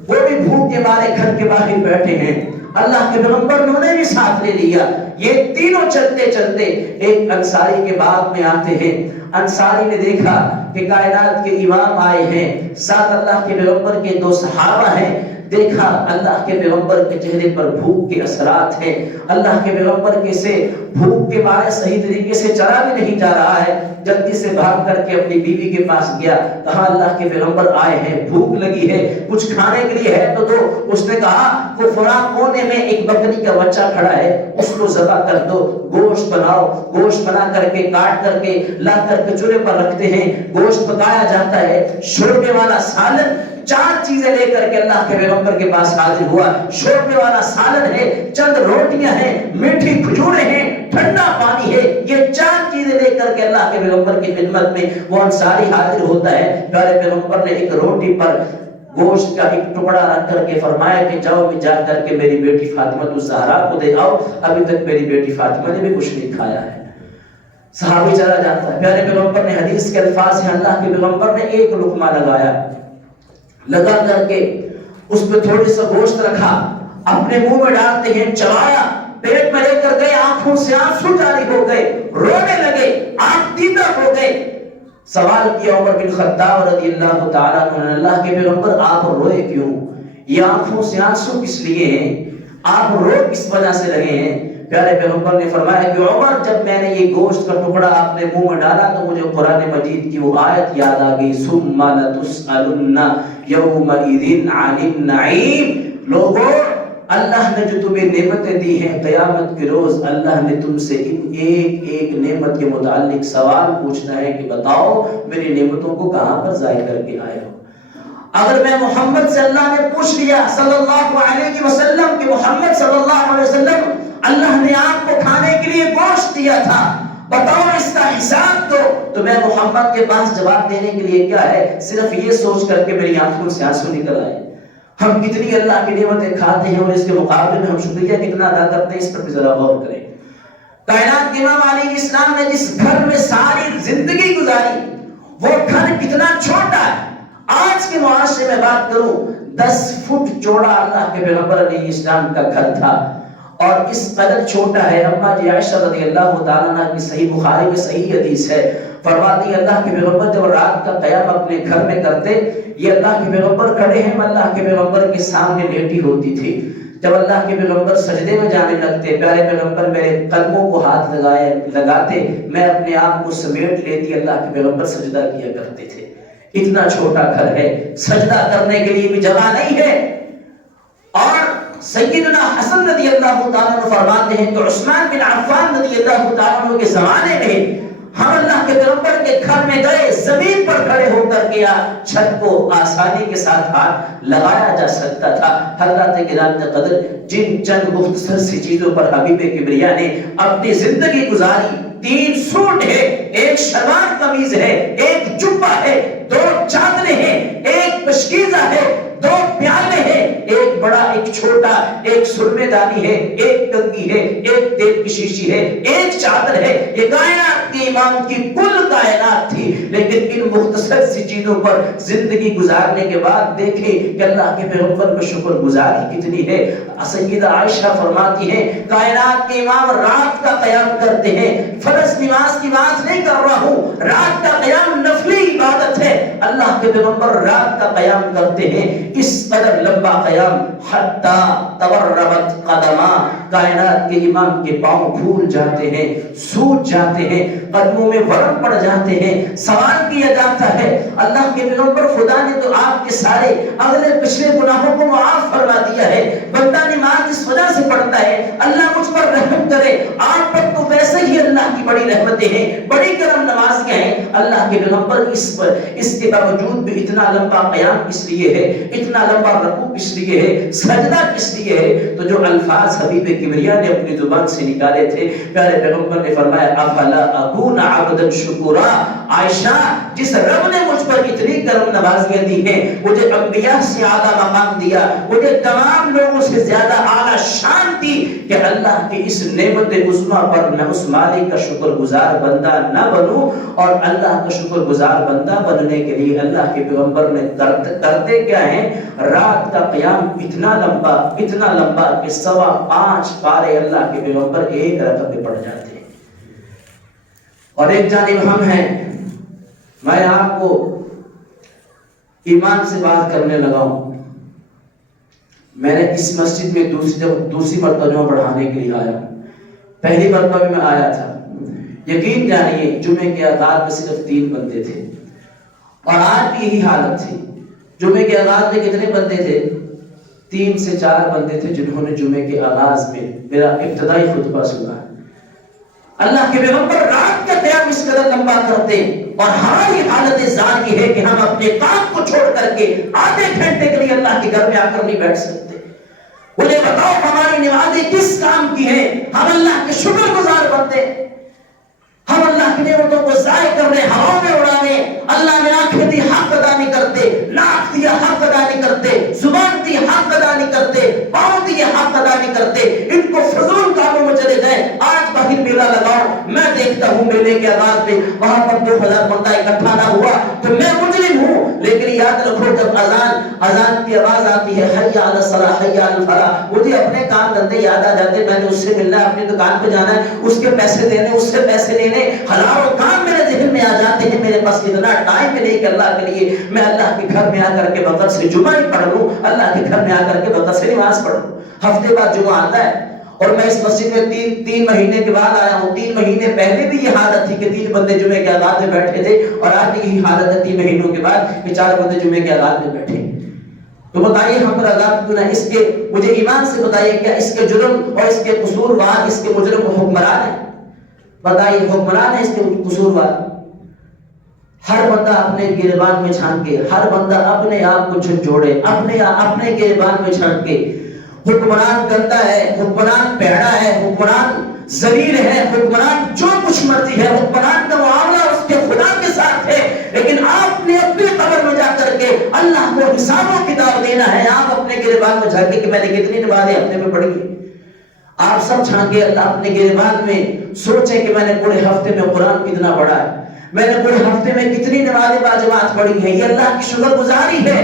وہ بھی بھوک کے مارے گھر کے باہر بیٹھے ہیں، اللہ کے پیغمبر نے انہیں بھی ساتھ لے لیا۔ یہ تینوں چلتے چلتے ایک انصاری کے باغ میں آتے ہیں۔ انصاری نے دیکھا کہ کائنات کے امام آئے ہیں، ساتھ اللہ کے پیغمبر کے دو صحابہ ہیں۔ دیکھا اللہ کے پیغمبر کے چہرے پر بھوک کے اثرات ہیں، اللہ کے پیغمبر کے سے بھوک کے مارے صحیح طریقے سے چلا بھی نہیں جا رہا ہے۔ جلدی سے بھاگ کر کے اپنی بیوی کے پاس گیا، کہا اللہ کے پیغمبر آئے ہیں، بھوک لگی ہے، کچھ کھانے کے لیے ہے تو دو۔ اس نے کہا وہ فلاں کونے میں ایک بکری کا بچہ کھڑا ہے، اس کو ذبح کر دو، گوشت بناؤ۔ گوشت بنا کر کے کاٹ کر کے لا کر کے چولہے پر رکھتے ہیں، گوشت پکایا جاتا ہے، شوربے والا سالن، 4 چیزیں لے کر کے اللہ کے پیغمبر کے پاس حاضر ہوا۔ شوربے والا سالن ہے، چند روٹیاں ہیں، میٹھی کھجوریں ہیں، ٹھنڈا پانی ہے، یہ 4 چیزیں لے کر کے اللہ کے پیغمبر کی خدمت میں وہ انصاری حاضر ہوتا ہے۔ پیارے پیغمبر نے ایک روٹی پر گوشت کا ایک ٹکڑا رکھ کر کے فرمایا کہ جاؤ میں جا کر کے میری بیٹی فاطمہ الزہرا کو دے آؤ، ابھی تک میری بیٹی فاطمہ نے بھی کچھ نہیں کھایا ہے۔ صحابی چلا جاتا ہے، پیارے پیغمبر نے حدیث کے الفاظ ہیں، اللہ کے پیغمبر نے ایک لقمہ لگایا، لگا کر کے اس پہ تھوڑی سا گوشت رکھا، اپنے منہ میں ڈالتے ہیں، چلایا، پیٹ میں لے کر گئے، آنکھوں سے آنسو جاری ہو گئے، رونے لگے، آنکھ دیدہ ہو گئے۔ سوال کیا عمر بن خطاب رضی اللہ تعالیٰ عنہ، اللہ کے پیغمبر آپ روئے کیوں؟ یہ آنکھوں سے آنسو کس لیے ہیں؟ آپ رو کس وجہ سے لگے ہیں؟ پیارے پیغمبر نے فرمایا کہ عمر جب میں نے یہ گوشت کا ٹکڑا اپنے منہ میں ڈالا تو مجھے قرآن مجید کی وہ آیت یاد آ گئی، ثم لتسألن یومئذ عن النعیم۔ لوگوں، اللہ نے جو تمہیں نعمتیں دی ہیں، قیامت کے روز اللہ نے تم سے ان ایک ایک نعمت کے متعلق سوال پوچھنا ہے کہ بتاؤ میری نعمتوں کو کہاں پر ضائع کر کے آئے ہو۔ اگر میں محمد سے اللہ نے پوچھ لیا صلی اللہ علیہ وسلم کہ محمد صلی اللہ علیہ وسلم اللہ نے آپ کو کھانے کے لیے گوشت دیا تھا، بتاؤ اس کا حساب دو، تو میں محمد کے پاس جواب دینے کے لیے کیا ہے، صرف یہ سوچ کر کے میری آنکھوں سے آنسو نکل آئے۔ ہم کتنی اللہ کی نعمتیں کھاتے ہیں اور اس کے مقابلے میں ہم شکریہ کتنا ادا کرتے ہیں، اس پر بھی ذرا غور کریں۔ کائنات کے امام علیہ السلام نے جس گھر میں ساری زندگی گزاری، وہ گھر کتنا چھوٹا ہے۔ آج کے معاشرے میں بات کروں، 10 فٹ چوڑا اللہ کے پیغمبر علیہ السلام کا گھر تھا، اور اس قدر چھوٹا ہے۔ اما جی عائشہ رضی اللہ تعالیٰ عنہ کی صحیح بخاری میں صحیح حدیث ہے، فرماتی ہے اللہ کے پیغمبر جب رات کا قیام اپنے گھر میں کرتے، یہ اللہ کے پیغمبر کھڑے ہیں، میں اللہ کے پیغمبر کے سامنے لیٹی ہوتی تھی۔ جب اللہ کے پیغمبر سجدے میں جانے لگتے، پیارے پیغمبر میرے قدموں کو ہاتھ لگاتے، میں اپنے آپ کو سمیٹ لیتی، اللہ کے پیغمبر سجدہ کیا کرتے تھے۔ اتنا چھوٹا گھر ہے، سجدہ کرنے کے لیے بھی جگہ نہیں ہے۔ اور سیدنا حسن رضی اللہ تعالیٰ عنہ فرماتے ہیں کہ عثمان بن عفان رضی اللہ تعالیٰ عنہ کے زمانے میں ہم اللہ کے پیغمبر کے گھر میں گئے، زمین پر کھڑے ہو کر کے چھت کو آسانی کے ساتھ ہاتھ لگایا جا سکتا تھا۔ حضرات کرام قدر، جن چند مختصر سی چیزوں پر حبیب کبریا نے اپنی زندگی گزاری، 3 سوٹ ہے، 1 شلوار قمیض ہے، 1 جبہ ہے، 2 چادریں ہیں، 1 پشکیزہ ہے، 2 پیالے ہیں، ایک بڑا ایک چھوٹا، 1 سرمے دانی ہے، 1 کنگھی ہے، 1 تیل کی شیشی ہے، 1 چادر ہے۔ یہ کائنات کے امام کی کل کائنات تھی، لیکن ان مختصر سی چیزوں پر زندگی گزارنے کے بعد دیکھیں کہ اللہ کے پیغمبر کو شکر گزاری کتنی ہے۔ سیدہ عائشہ فرماتی ہیں کائنات کے امام رات کا قیام کرتے ہیں، فرض نماز کی بات نہیں کر رہا ہوں، رات کا قیام نفلی عبادت ہے، اللہ کے پیغمبر رات کا قیام کرتے ہیں، اس قدر لمبا قیام حتی توربت قدما، کائنات کے امام کے پاؤں پھول جاتے ہیں، سوج جاتے ہیں، قدموں میں ورم پڑ جاتے ہیں۔ سوال کیا جاتا ہے اللہ کے پیغمبر خدا نے تو آپ کے سارے اگلے پچھلے گناہوں کو معاف فرما دیا ہے، بندہ نماز اس وجہ سے پڑھتا ہے اللہ مجھ پر رحم کرے، آپ پر تو ویسے ہی اللہ کی بڑی رحمتیں ہیں، بڑی کرم نوازیاں ہیں۔ اللہ کے پیغمبر اس کے باوجود بھی اتنا لمبا قیام کس لیے ہے، اتنا لمبا رکوع کس لیے ہے، سجدہ کس لیے ہے؟ تو جو الفاظ حبیب کبریا نے اپنی زبان سے نکالے تھے، پیارے پیغمبر نے فرمایا افلا اکون عبدا شکورا، عائشہ جس رب نے مجھ پر اتنی کرم نوازیاں دی ہیں، مجھے انبیاء سے اعلیٰ مقام دیا، مجھے تمام لوگوں سے زیادہ اعلیٰ شان دی، کہ اللہ کی اس نعمت عظمیٰ پر میں اس مالک کا شکر گزار بندہ نہ بنوں؟ اور اللہ کا شکر گزار بندہ بننے کے لیے اللہ کے پیغمبر نے کرتے کیا ہیں؟ رات کا قیام اتنا لمبا کہ 5.25 پارے اللہ کے پیغمبر ایک رکعت میں پڑھ جاتے ہیں۔ اور ایک جانب ہم ہیں، میں آپ کو ایمان سے بات کرنے لگا ہوں، میں نے اس مسجد میں دوسری مرتبہ جمعہ پڑھانے کے لیے آیا، پہلی مرتبہ میں آیا تھا، یقین جانیے جمعے کے آغاز میں صرف 3 بندے تھے، اور آج بھی یہی حالت تھی۔ جمعے کے آغاز میں کتنے بندے تھے؟ 3 سے 4 بندے تھے جنہوں نے جمعے کے آغاز میں میرا ابتدائی خطبہ سنا۔ اللہ کے پیغمبر رات کا قیام اس قدر لمبا کرتے، اور ہماری حالت ظاہر یہ ہے کہ ہم اپنے کام کو چھوڑ کر کے آدھے گھنٹے کے لیے اللہ کے گھر میں آ کر نہیں بیٹھ سکتے۔ مجھے بتاؤ ہماری نمازیں کس کام کی ہیں؟ ہم اللہ کے شکر گزار بنتے، ہم اللہ کی نعمتوں کو ضائع کرنے، ہواؤں میں اڑانے، اللہ نے آنکھیں دی حق ادا نہیں کرتے، ناک دیا حق ادا نہیں کرتے، زبان دی حق ادا نہیں کرتے، پاؤں دیے حق ادا نہیں کرتے، ان کو فضول کاموں میں چلے گئے۔ آج باہر میلہ لگاؤ، میں دیکھتا ہوں میلے کے آغاز میں وہاں پر 2000 بندہ اکٹھا نہ ہوا تو میں مجرم ہوں، لیکن یاد رکھو جب اذان کی آواز آتی ہے حی علی الصلاۃ حی علی الفلاح، مجھے اپنے کام دھندے یاد آ جاتے، میں نے اس سے ملنا ہے، اپنی دکان پہ جانا ہے، اس کے پیسے دینے، اس سے پیسے لینے، ہزاروں کام میرے ذہن میں آ جاتے ہیں، میرے پاس اتنا ٹائم نہیں کہ اللہ کے لیے میں اللہ کے گھر میں آ کر کے وقت سے جمعہ ہی پڑھ لوں، اللہ کے گھر میں آ کر کے وقت سے نماز پڑھ لوں۔ ہفتے بعد جمعہ آتا ہے، اور میں اس مسجد میں 3 مہینے کے بعد آیا ہوں۔ 3 مہینے پہلے بھی یہ حالت تھی کہ 3 بندے جمعے کے آغاز میں بیٹھے تھے، اور آج بھی یہی حالت ہے 3 مہینوں کے بعد کہ 4 بندے جمعے کے آغاز میں بیٹھے۔ تو بتائیے ہم پر عذاب کیوں نہ؟ اس کے مجھے ایمان سے بتائیے، کیا اس کے جرم اور اس کے قصوروار، اس کے مجرم و حکمران ہیں؟ بتائیے حکمران ہے اس کے قصوروار؟ ہر بندہ اپنے گریبان میں جھانکے، ہر بندہ اپنے آپ کو جھنجھوڑے، اپنے گریبان میں جھانکے۔ حکمران گندا ہے، حکمران پیڑا ہے، حکمران ذلیل ہے، حکمران جو کچھ مرضی ہے، حکمران کا معاملہ اس کے خدا کے ساتھ ہے، لیکن آپ نے اپنی قبر میں جا کر کے اللہ کو حساب و کتاب دینا ہے۔ آپ اپنے گریبان میں جھانکے کہ میں نے کتنی نمازیں ہفتے میں پڑھی ہیں۔ آپ سب جھانکے اللہ اپنے گریبان میں، سوچیں کہ میں نے پورے ہفتے میں قرآن کتنا پڑھا ہے، میں نے پورے ہفتے میں کتنی نمازیں باجماعت پڑھی ہیں۔ یہ اللہ کی شکر گزاری ہے،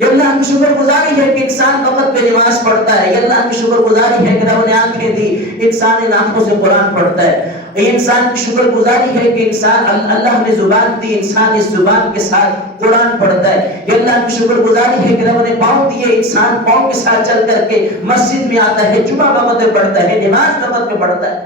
یہ اللہ کی شکر گزاری ہے کہ انسان وقت پہ نماز پڑھتا ہے، یہ اللہ کی شکر گزاری ہے کہ رب نے آنکھیں دی، انسان ان آنکھوں سے قرآن پڑھتا ہے۔ یہ انسان کی شکر گزاری ہے کہ انسان اللہ نے زبان دی، انسان اس زبان کے ساتھ قرآن پڑھتا ہے۔ یہ اللہ کی شکر گزاری ہے کہ رب نے پاؤں دیے، انسان پاؤں کے ساتھ چل کر کے مسجد میں آتا ہے، جمعہ وقت میں پڑھتا ہے، نماز وقت میں پڑھتا ہے۔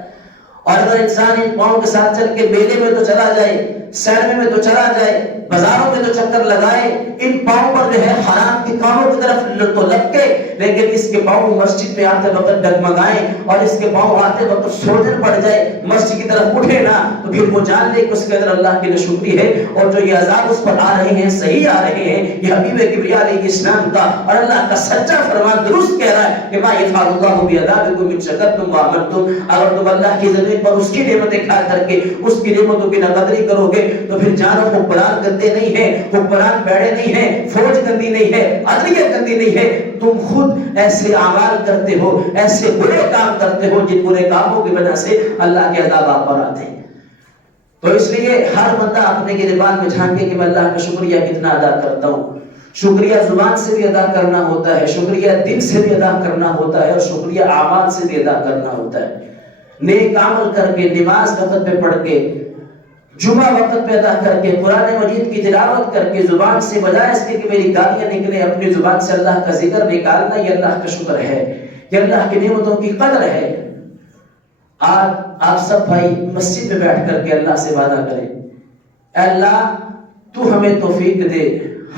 اور اگر انسان ان پاؤں کے ساتھ چل کے میلے میں تو چلا جائے، سینما میں تو چلا جائے، بازاروں میں تو چکر لگائے، ان پاؤں پر جو ہے حرام کی کاموں کی طرف تو لپکے، لیکن اس کے پاؤں مسجد میں آتے وقت ڈگمگائیں، اور اس کے پاؤں آتے وقت سوجن پڑ جائے، مسجد کی طرف اٹھے نہ، تو پھر وہ جان لے کہ اس کے اندر اللہ کی ناشکری ہے، اور جو یہ عذاب اس پر آ رہے ہیں صحیح آ رہے ہیں، یہ حبیب کبریا علیہ السلام کا اور اللہ کا سچا فرمان درست کہہ رہا ہے کہ ما یفعل اللہ بعذابکم ان شکرتم وآمنتم۔ اگر تم اللہ کی زمین پر اس کی نعمتیں کھا کر کے اس کی نعمتوں کی ناقدری کرو گے تو پھر جانو حکمران گندے نہیں ہیں، حکمران بیڑے نہیں ہیں، فوج گندی نہیں ہے، عدلیہ گندی نہیں ہے، تم خود ایسے اعمال کرتے ہو، ایسے برے کام کرتے ہو جن برے کاموں کی وجہ سے اللہ کے عذاب آپ پر آتے ہیں۔ تو اس لیے ہر بندہ اپنے گریبان میں جھانکے کہ میں اللہ کا شکریہ کتنا ادا کرتا ہوں۔ شکریہ زبان سے بھی ادا کرنا ہوتا ہے، شکریہ دل سے بھی ادا کرنا ہوتا ہے، اور شکریہ اعمال سے بھی ادا کرنا ہوتا ہے۔ نیک عمل کر کے، نماز وقت پہ پڑھ کے، جمعہ وقت پہ ادا کر کے، قرآن مجید کی تلاوت کر کے، زبان سے بجائے اس کے کہ میری گالیاں نکلے، اپنی زبان سے اللہ کا ذکر نکالنا، یہ اللہ کا شکر ہے، یہ اللہ کی نعمتوں کی قدر ہے۔ آج آپ سب بھائی مسجد میں بیٹھ کر کے اللہ سے وعدہ کریں، اے اللہ تو ہمیں توفیق دے،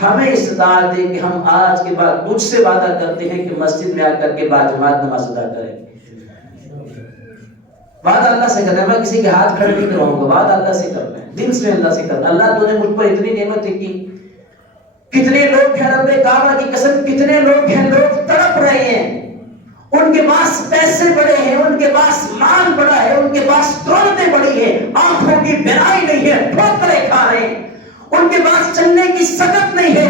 ہمیں استطاعت دے کہ ہم آج کے بعد تجھ سے وعدہ کرتے ہیں کہ مسجد میں آ کر کے باجماعت نماز ادا کریں۔ وعدہ اللہ سے کرنا ہے، میں کسی کے ہاتھ کھڑے نہیں کرواؤں گا، وعدہ اللہ سے کرنا ہے، دل سے اللہ سے کرنا ہے۔ اللہ تو نے مجھ پر اتنی نعمتیں کی، کتنے لوگ ہیں رب کعبہ کی قسم، کتنے لوگ ہیں لوگ تڑپ رہے ہیں، ان کے پاس پیسے بڑے ہیں، ان کے پاس مال بڑا ہے، ان کے پاس دولتیں بڑی ہیں، آنکھوں کی بینائی نہیں ہے، ٹھوکریں کھا رہے ہیں، ان کے پاس چلنے کی سکت نہیں ہے،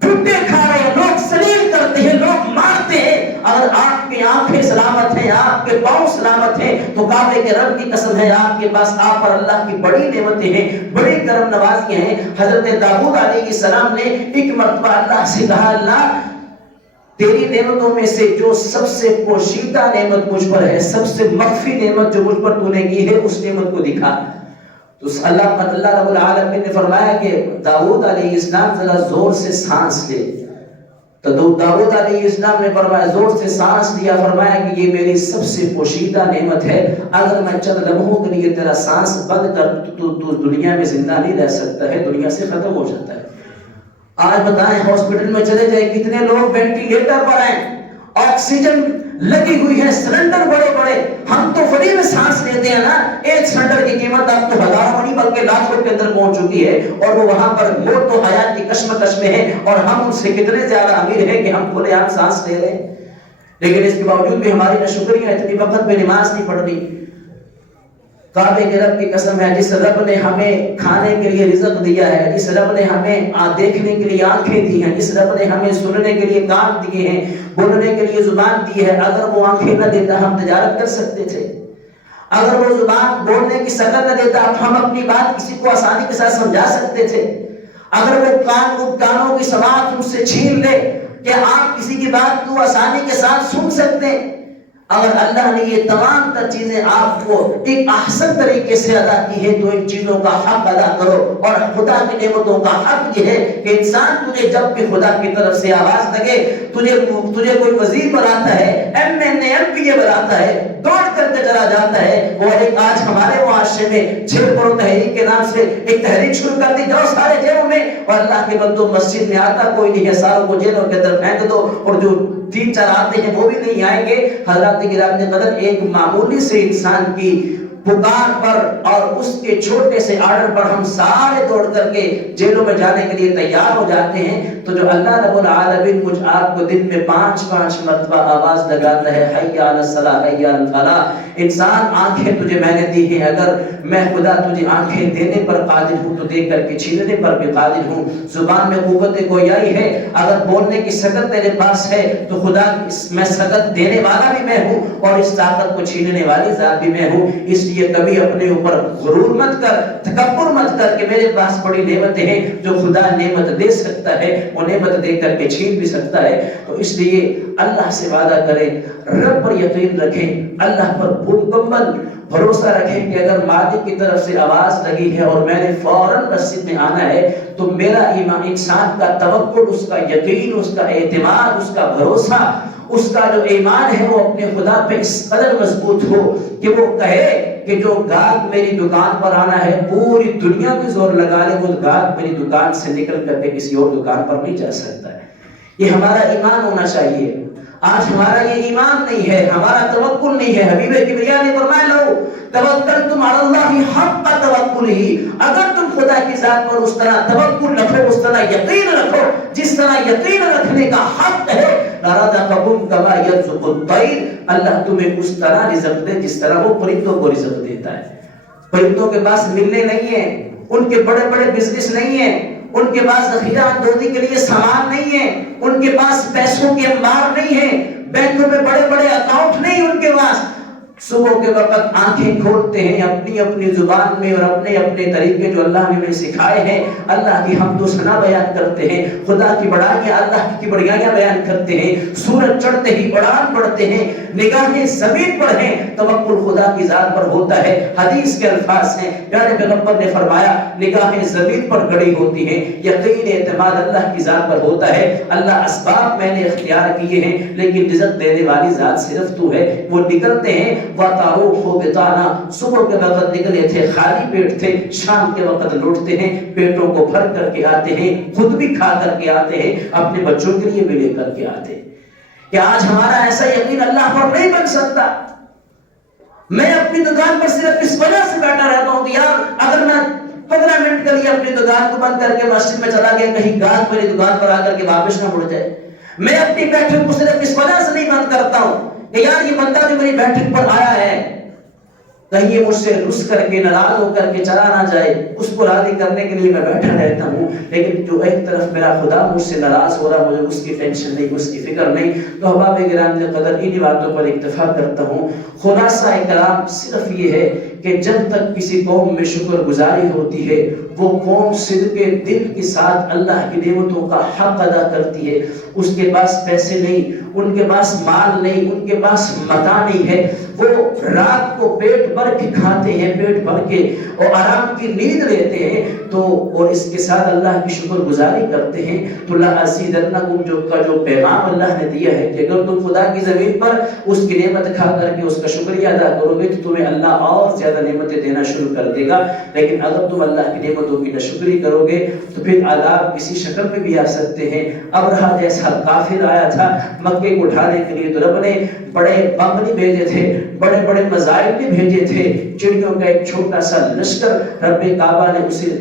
ٹھٹے کھا رہے ہیں، لوگ سلیل کرتے ہیں، لوگ مارتے ہیں۔ اگر آپ کی آنکھیں سلامت ہیں، آپ کے پاؤں سلامت ہیں، تو کعبے کے رب کی قسم ہے آپ کے پاس آپ پر اللہ کی بڑی نعمتیں ہیں، بڑی کرم نوازیاں ہیں۔ حضرت داؤد علیہ السلام نے ایک مرتبہ اللہ سے کہا، اللہ تیری نعمتوں میں سے جو سب سے پوشیدہ نعمت مجھ پر ہے، سب سے مخفی نعمت جو مجھ پر تو نے کی ہے، اس نعمت کو دکھا۔ تو اللہ رب العالمین نے فرمایا کہ داؤد علیہ السلام ذرا زور سے سانس لے۔ تو داؤد علیہ السلام نے فرمایا، زور سے سانس لیا، فرمایا کہ یہ میری سب سے پوشیدہ نعمت ہے، اگر میں چند لمحوں کے لیے تیرا سانس بند کر تو دنیا میں زندہ نہیں رہ سکتا ہے، دنیا سے ختم ہو جاتا ہے۔ آج بتائیں ہاسپٹل میں چلے جائیں، کتنے لوگ وینٹیلیٹر پر ہیں، آکسیجن لگی ہوئی ہے، سلنڈر بڑے بڑے، ہم تو فری میں سانس لیتے ہیں نا۔ ایک سلنڈر کی قیمت اب تو ہزاروں نہیں بلکہ لاکھوں کے اندر پہنچ چکی ہے، اور وہ وہاں پر موت و حیات کی کشمکش میں ہے، اور ہم ان سے کتنے زیادہ امیر ہیں کہ ہم کھلے عام سانس لے رہے ہیں۔ لیکن اس کے باوجود بھی ہماری ناشکریاں، اتنی وقت میں نماز نہیں پڑھ رہی۔ کعبے کے رب کی قسم ہے، جس رب نے ہمیں کھانے کے لیے رزق دیا ہے، جس رب نے ہمیں دیکھنے کے لیے آنکھیں دی ہیں، جس رب نے ہمیں سننے کے لیے کان دیے ہیں، بولنے کے لیے زبان دی ہے، اگر وہ آنکھیں نہ دیتا ہم تجارت کر سکتے تھے، اگر وہ زبان بولنے کی شکل نہ دیتا ہم اپنی بات کسی کو آسانی کے ساتھ سمجھا سکتے تھے، اگر وہ کانوں کی سماعت ہم سے چھین لے کہ آپ کسی کی بات کو آسانی کے ساتھ سن سکتے، اگر اللہ نے یہ تمام تر چیزیں آپ کو ایک احسن طریقے سے ادا کی ہے، تو ان چیزوں کا حق ادا کرو۔ اور خدا کی نعمتوں کا حق یہ ہے کہ انسان تجھے جب بھی خدا کی طرف سے آواز لگے، تجھے کوئی وزیر بناتا ہے، M N A M P A بناتا ہے، دوڑ کر کے چلا جاتا ہے۔ اور ایک آج ہمارے معاشرے میں 6 کروڑ تحریک کے نام سے ایک تحریک شروع کر دی، جاؤ سارے جیلوں میں، اور اللہ کے بندوں مسجد میں آتا کوئی نہیں ہے، ساروں کو جیلوں کے اندر پھینک دو، اور جو 3-4 آتے ہیں وہ بھی نہیں آئیں گے۔ حضرات گرامی قدر، ایک معمولی سے انسان کی پکار پر اور اس کے چھوٹے سے آرڈر پر ہم سارے دوڑ کر کے جیلوں میں جانے کے لیے تیار ہو جاتے ہیں۔ تو جو اللہ رب العالمین مجھ آپ کو دن میں 5 مرتبہ آواز لگاتا ہے، حی علی الصلاۃ حی علی الفلاح، انسان آنکھیں تجھے میں نے دی ہیں، اگر میں خدا تجھے آنکھیں دینے پر قادر ہوں تو دے کر کے چھیننے پر بھی قادر ہوں۔ زبان میں قوت گویائی ہے، اگر بولنے کی سکت تیرے پاس ہے تو خدا میں سکت دینے والا بھی میں ہوں، اور اس طاقت کو چھیننے والی ذات بھی میں ہوں۔ اس لیے کبھی اپنے اوپر غرور مت کر، تکبر مت کر کہ میرے پاس بڑی نعمتیں ہیں، جو خدا نعمت دے سکتا ہے وہ نعمت دے کر کے چھین بھی سکتا ہے۔ تو اس لیے اللہ سے وعدہ کریں، رب پر یقین رکھیں، اللہ پر مکمل بھروسہ رکھیں کہ اگر مالک کی طرف سے آواز لگی ہے اور میں نے فوراً مسجد میں آنا ہے، تو میرا ایمان، انسان کا توکل، اس کا یقین، اس کا اعتماد، اس کا بھروسہ، اس کا جو ایمان ہے وہ اپنے خدا پہ اس قدر مضبوط ہو کہ وہ کہے کہ جو گاہک میری دکان پر آنا ہے پوری دنیا میں زور لگا لے، وہ گاہک میری دکان سے نکل کر کے کسی اور دکان پر نہیں جا سکتا ہے۔ یہ ہمارا ایمان ہونا چاہیے۔ آج ہمارا یہ ایمان نہیں ہے، ہمارا توکل نہیں ہے۔ حبیب کبریا نے فرمایا، لو توکلتم علی اللہ حق توکلہ، اگر تم خدا کی ذات پر اس طرح توکل رکھو، اس طرح یقین رکھو جس طرح یقین رکھنے کا حق ہے، لرزقکم کما یرزق الطیر، اللہ تمہیں اس طرح رزق دے جس طرح وہ پرندوں کو رزق دیتا ہے۔ پرندوں کے پاس ملنے نہیں ہے، ان کے بڑے بڑے بزنس نہیں ہیں، ان کے پاس ذخیرہ اندوزی کے لیے سامان نہیں ہے، ان کے پاس پیسوں کے انبار نہیں ہے، بینکوں میں بڑے بڑے اکاؤنٹ نہیں ان کے پاس۔ صبح کے وقت آنکھیں کھولتے ہیں اپنی اپنی زبان میں اور اپنے اپنے طریقے جو اللہ نے انہیں سکھائے ہیں، اللہ کی حمد و ثنا بیان کرتے ہیں، خدا کی بڑائیاں، اللہ کی بڑائیاں بیان کرتے ہیں، سورج چڑھتے ہی اڑان پڑتے ہیں، نگاہیں زمین پر ہیں، توکل خدا کی ذات پر ہوتا ہے۔ حدیث کے الفاظ ہیں، پیارے پیغمبر نے فرمایا، نگاہیں زمین پر گڑی ہوتی ہیں، یقین اعتماد اللہ کی ذات پر ہوتا ہے۔ اللہ اسباب میں نے اختیار کیے ہیں، لیکن رزق دینے والی ذات صرف تو ہے۔ وہ نکلتے ہیں وَتَعُوفُ بِطَانَا، صبح کے وقت نکلے تھے، خالی پیٹ تھے، شام کے وقت لوٹتے ہیں، پیٹوں کو بھر کر کے آتے ہیں، خود بھی کھا کر کے آتے ہیں، اپنے بچوں کے لیے بھی لے کر کے آتے ہیں۔ کہ آج ہمارا ایسا یقین اللہ پر نہیں بن سکتا۔ میں اپنی دکان پر صرف اس وجہ سے بیٹھا رہتا ہوں کہ یار اگر میں 15 منٹ کے لیے اپنی دکان کو بند کر کے مسجد میں چلا گیا، کہیں گاہک میری دکان پر آ کر کے واپس نہ مڑ جائے۔ میں اپنی بیٹھک کو صرف اس وجہ سے نہیں بند کرتا ہوں کہ یار یہ بندہ بھی میری بیٹھک پر آیا ہے، کہیں یہ مجھ سے رس کر کے ناراض ہو کر کے چلا نہ جائے، اس کو راضی کرنے کے لیے میں بیٹھا رہتا ہوں۔ لیکن جو ایک طرف میرا خدا مجھ سے ناراض ہو رہا، مجھے اس کی ٹینشن نہیں، اس کی فکر نہیں۔ تو احباب گرامی قدر انہی باتوں پر اکتفا کرتا ہوں۔ خلاصہ کلام صرف یہ ہے کہ جب تک کسی قوم میں شکر گزاری ہوتی ہے، وہ قوم صدق دل کے ساتھ اللہ کی نعمتوں کا حق ادا کرتی ہے۔ اس کے پاس پیسے نہیں، ان کے پاس مال نہیں، ان کے پاس متاع نہیں ہے، وہ رات کو پیٹ بھر کے کھاتے ہیں، پیٹ بھر کے اور آرام کی نیند لیتے ہیں، تو اور اس کے ساتھ اللہ کی شکر گزاری کرتے ہیں، تو لَأَزِيدَنَّكُمْ جو پیغام اللہ نے دیا ہے کہ اگر تم خدا کی زمین پر اس کی نعمت کھا کر کے اس کا شکریہ ادا کرو گے تو تمہیں اللہ اور زیادہ نعمتیں دینا شروع کر دے گا۔ لیکن اگر تم اللہ کی نعمتوں کی ناشکری کرو گے تو پھر عذاب کسی شکل میں بھی آ سکتے ہیں۔ ابرہا جیسا کافر آیا تھا مکے کو اٹھانے کے لیے، تو رب نے بڑے بم نہیں بھیجے تھے، بڑے بڑے مزائل نہیں بھیجے تھے، چڑیوں کا ایک چھوٹا سا لشکر رب کعبہ نے اسے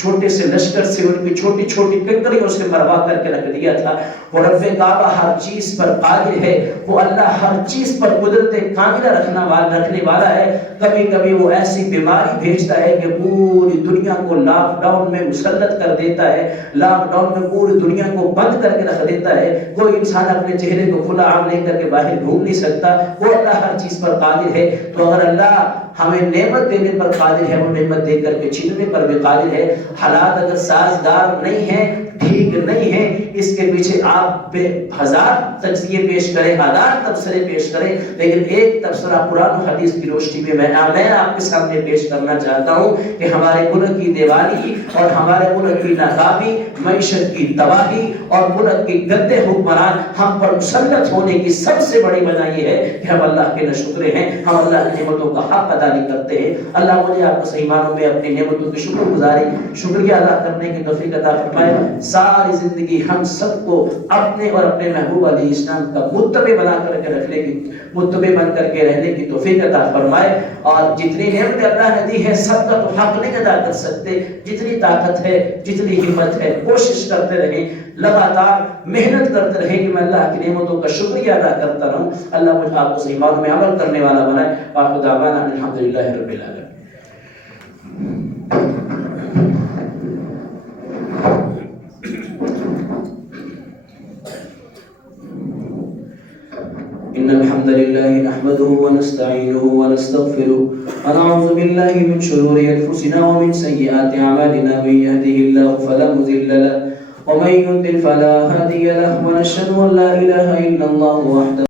چھوٹے سے لشکر سے ان کی چھوٹی چھوٹی ٹکریوں سے مروا کر کے رکھ دیا تھا۔ وہ رب کعبہ ہر چیز پر قادر ہے، وہ اللہ ہر چیز پر قدرت کاملہ رکھنے والا ہے۔ کبھی کبھی وہ ایسی بیماری بھیجتا ہے کہ پوری دنیا کو لاک ڈاؤن میں مسلط کر دیتا ہے، لاک ڈاؤن میں پوری دنیا کو بند کر کے رکھ دیتا ہے، کوئی انسان اپنے چہرے کو کھلا عام لے کر کے باہر گھوم نہیں سکتا۔ وہ اللہ ہر چیز پر قادر ہے۔ تو اگر اللہ ہمیں نعمت دینے پر قادر ہے، وہ نعمت دے کر کے چھیننے پر بھی قادر ہے۔ حالات اگر سازگار نہیں ہیں، ٹھیک نہیں ہے، اس کے پیچھے آپ بے ہزار تجزیے پیش کریں، ہزار تبصرے پیش کریں، لیکن ایک تبصرہ قرآن و حدیث کی روشنی میں میں آپ کے سامنے پیش کرنا چاہتا ہوں کہ ہمارے ملک کی دیوالی اور ہمارے ملک کی ناکامی، معیشت کی تباہی اور ملک کی گندے حکمران ہم پر مسلط ہونے کی سب سے بڑی وجہ یہ ہے کہ ہم اللہ کے ناشکرے ہیں، ہم اللہ کی نعمتوں کا حق ادا نہیں کرتے ہیں۔ اللہ مجھے آپ کو صحیح معنوں میں اپنی نعمتوں کی شکر گزاری، شکریہ ادا کرنے کی توفیق عطا فرمائے۔ ساری زندگی ہم سب کو اپنے اور اپنے محبوب علیہ السلام کا متبع بنا کر کے رکھنے کی، متبع بن کر کے رہنے کی توفیق عطا فرمائے۔ اور جتنی نعمت اللہ نے دی ہے سب کا تو حق نہیں ادا کر سکتے، جتنی طاقت ہے، جتنی ہمت ہے، کوشش کرتے رہیں، لگاتار محنت کرتے رہیں کہ میں اللہ کی نعمتوں کا شکریہ ادا کرتا رہوں۔ اللہ مجھے آپ کو صحیح معنوں میں عمل کرنے والا بنائے۔ وآخر دعوانا الحمدللہ رب العالمین۔ إن الحمد لله نحمده ونستعينه ونستغفره ونعوذ بالله من شرور أنفسنا ومن سيئات أعمالنا، من يهده الله فلا مضل له ومن يضلل فلا هادي له، ونشهد أن لا إله إلا الله وحده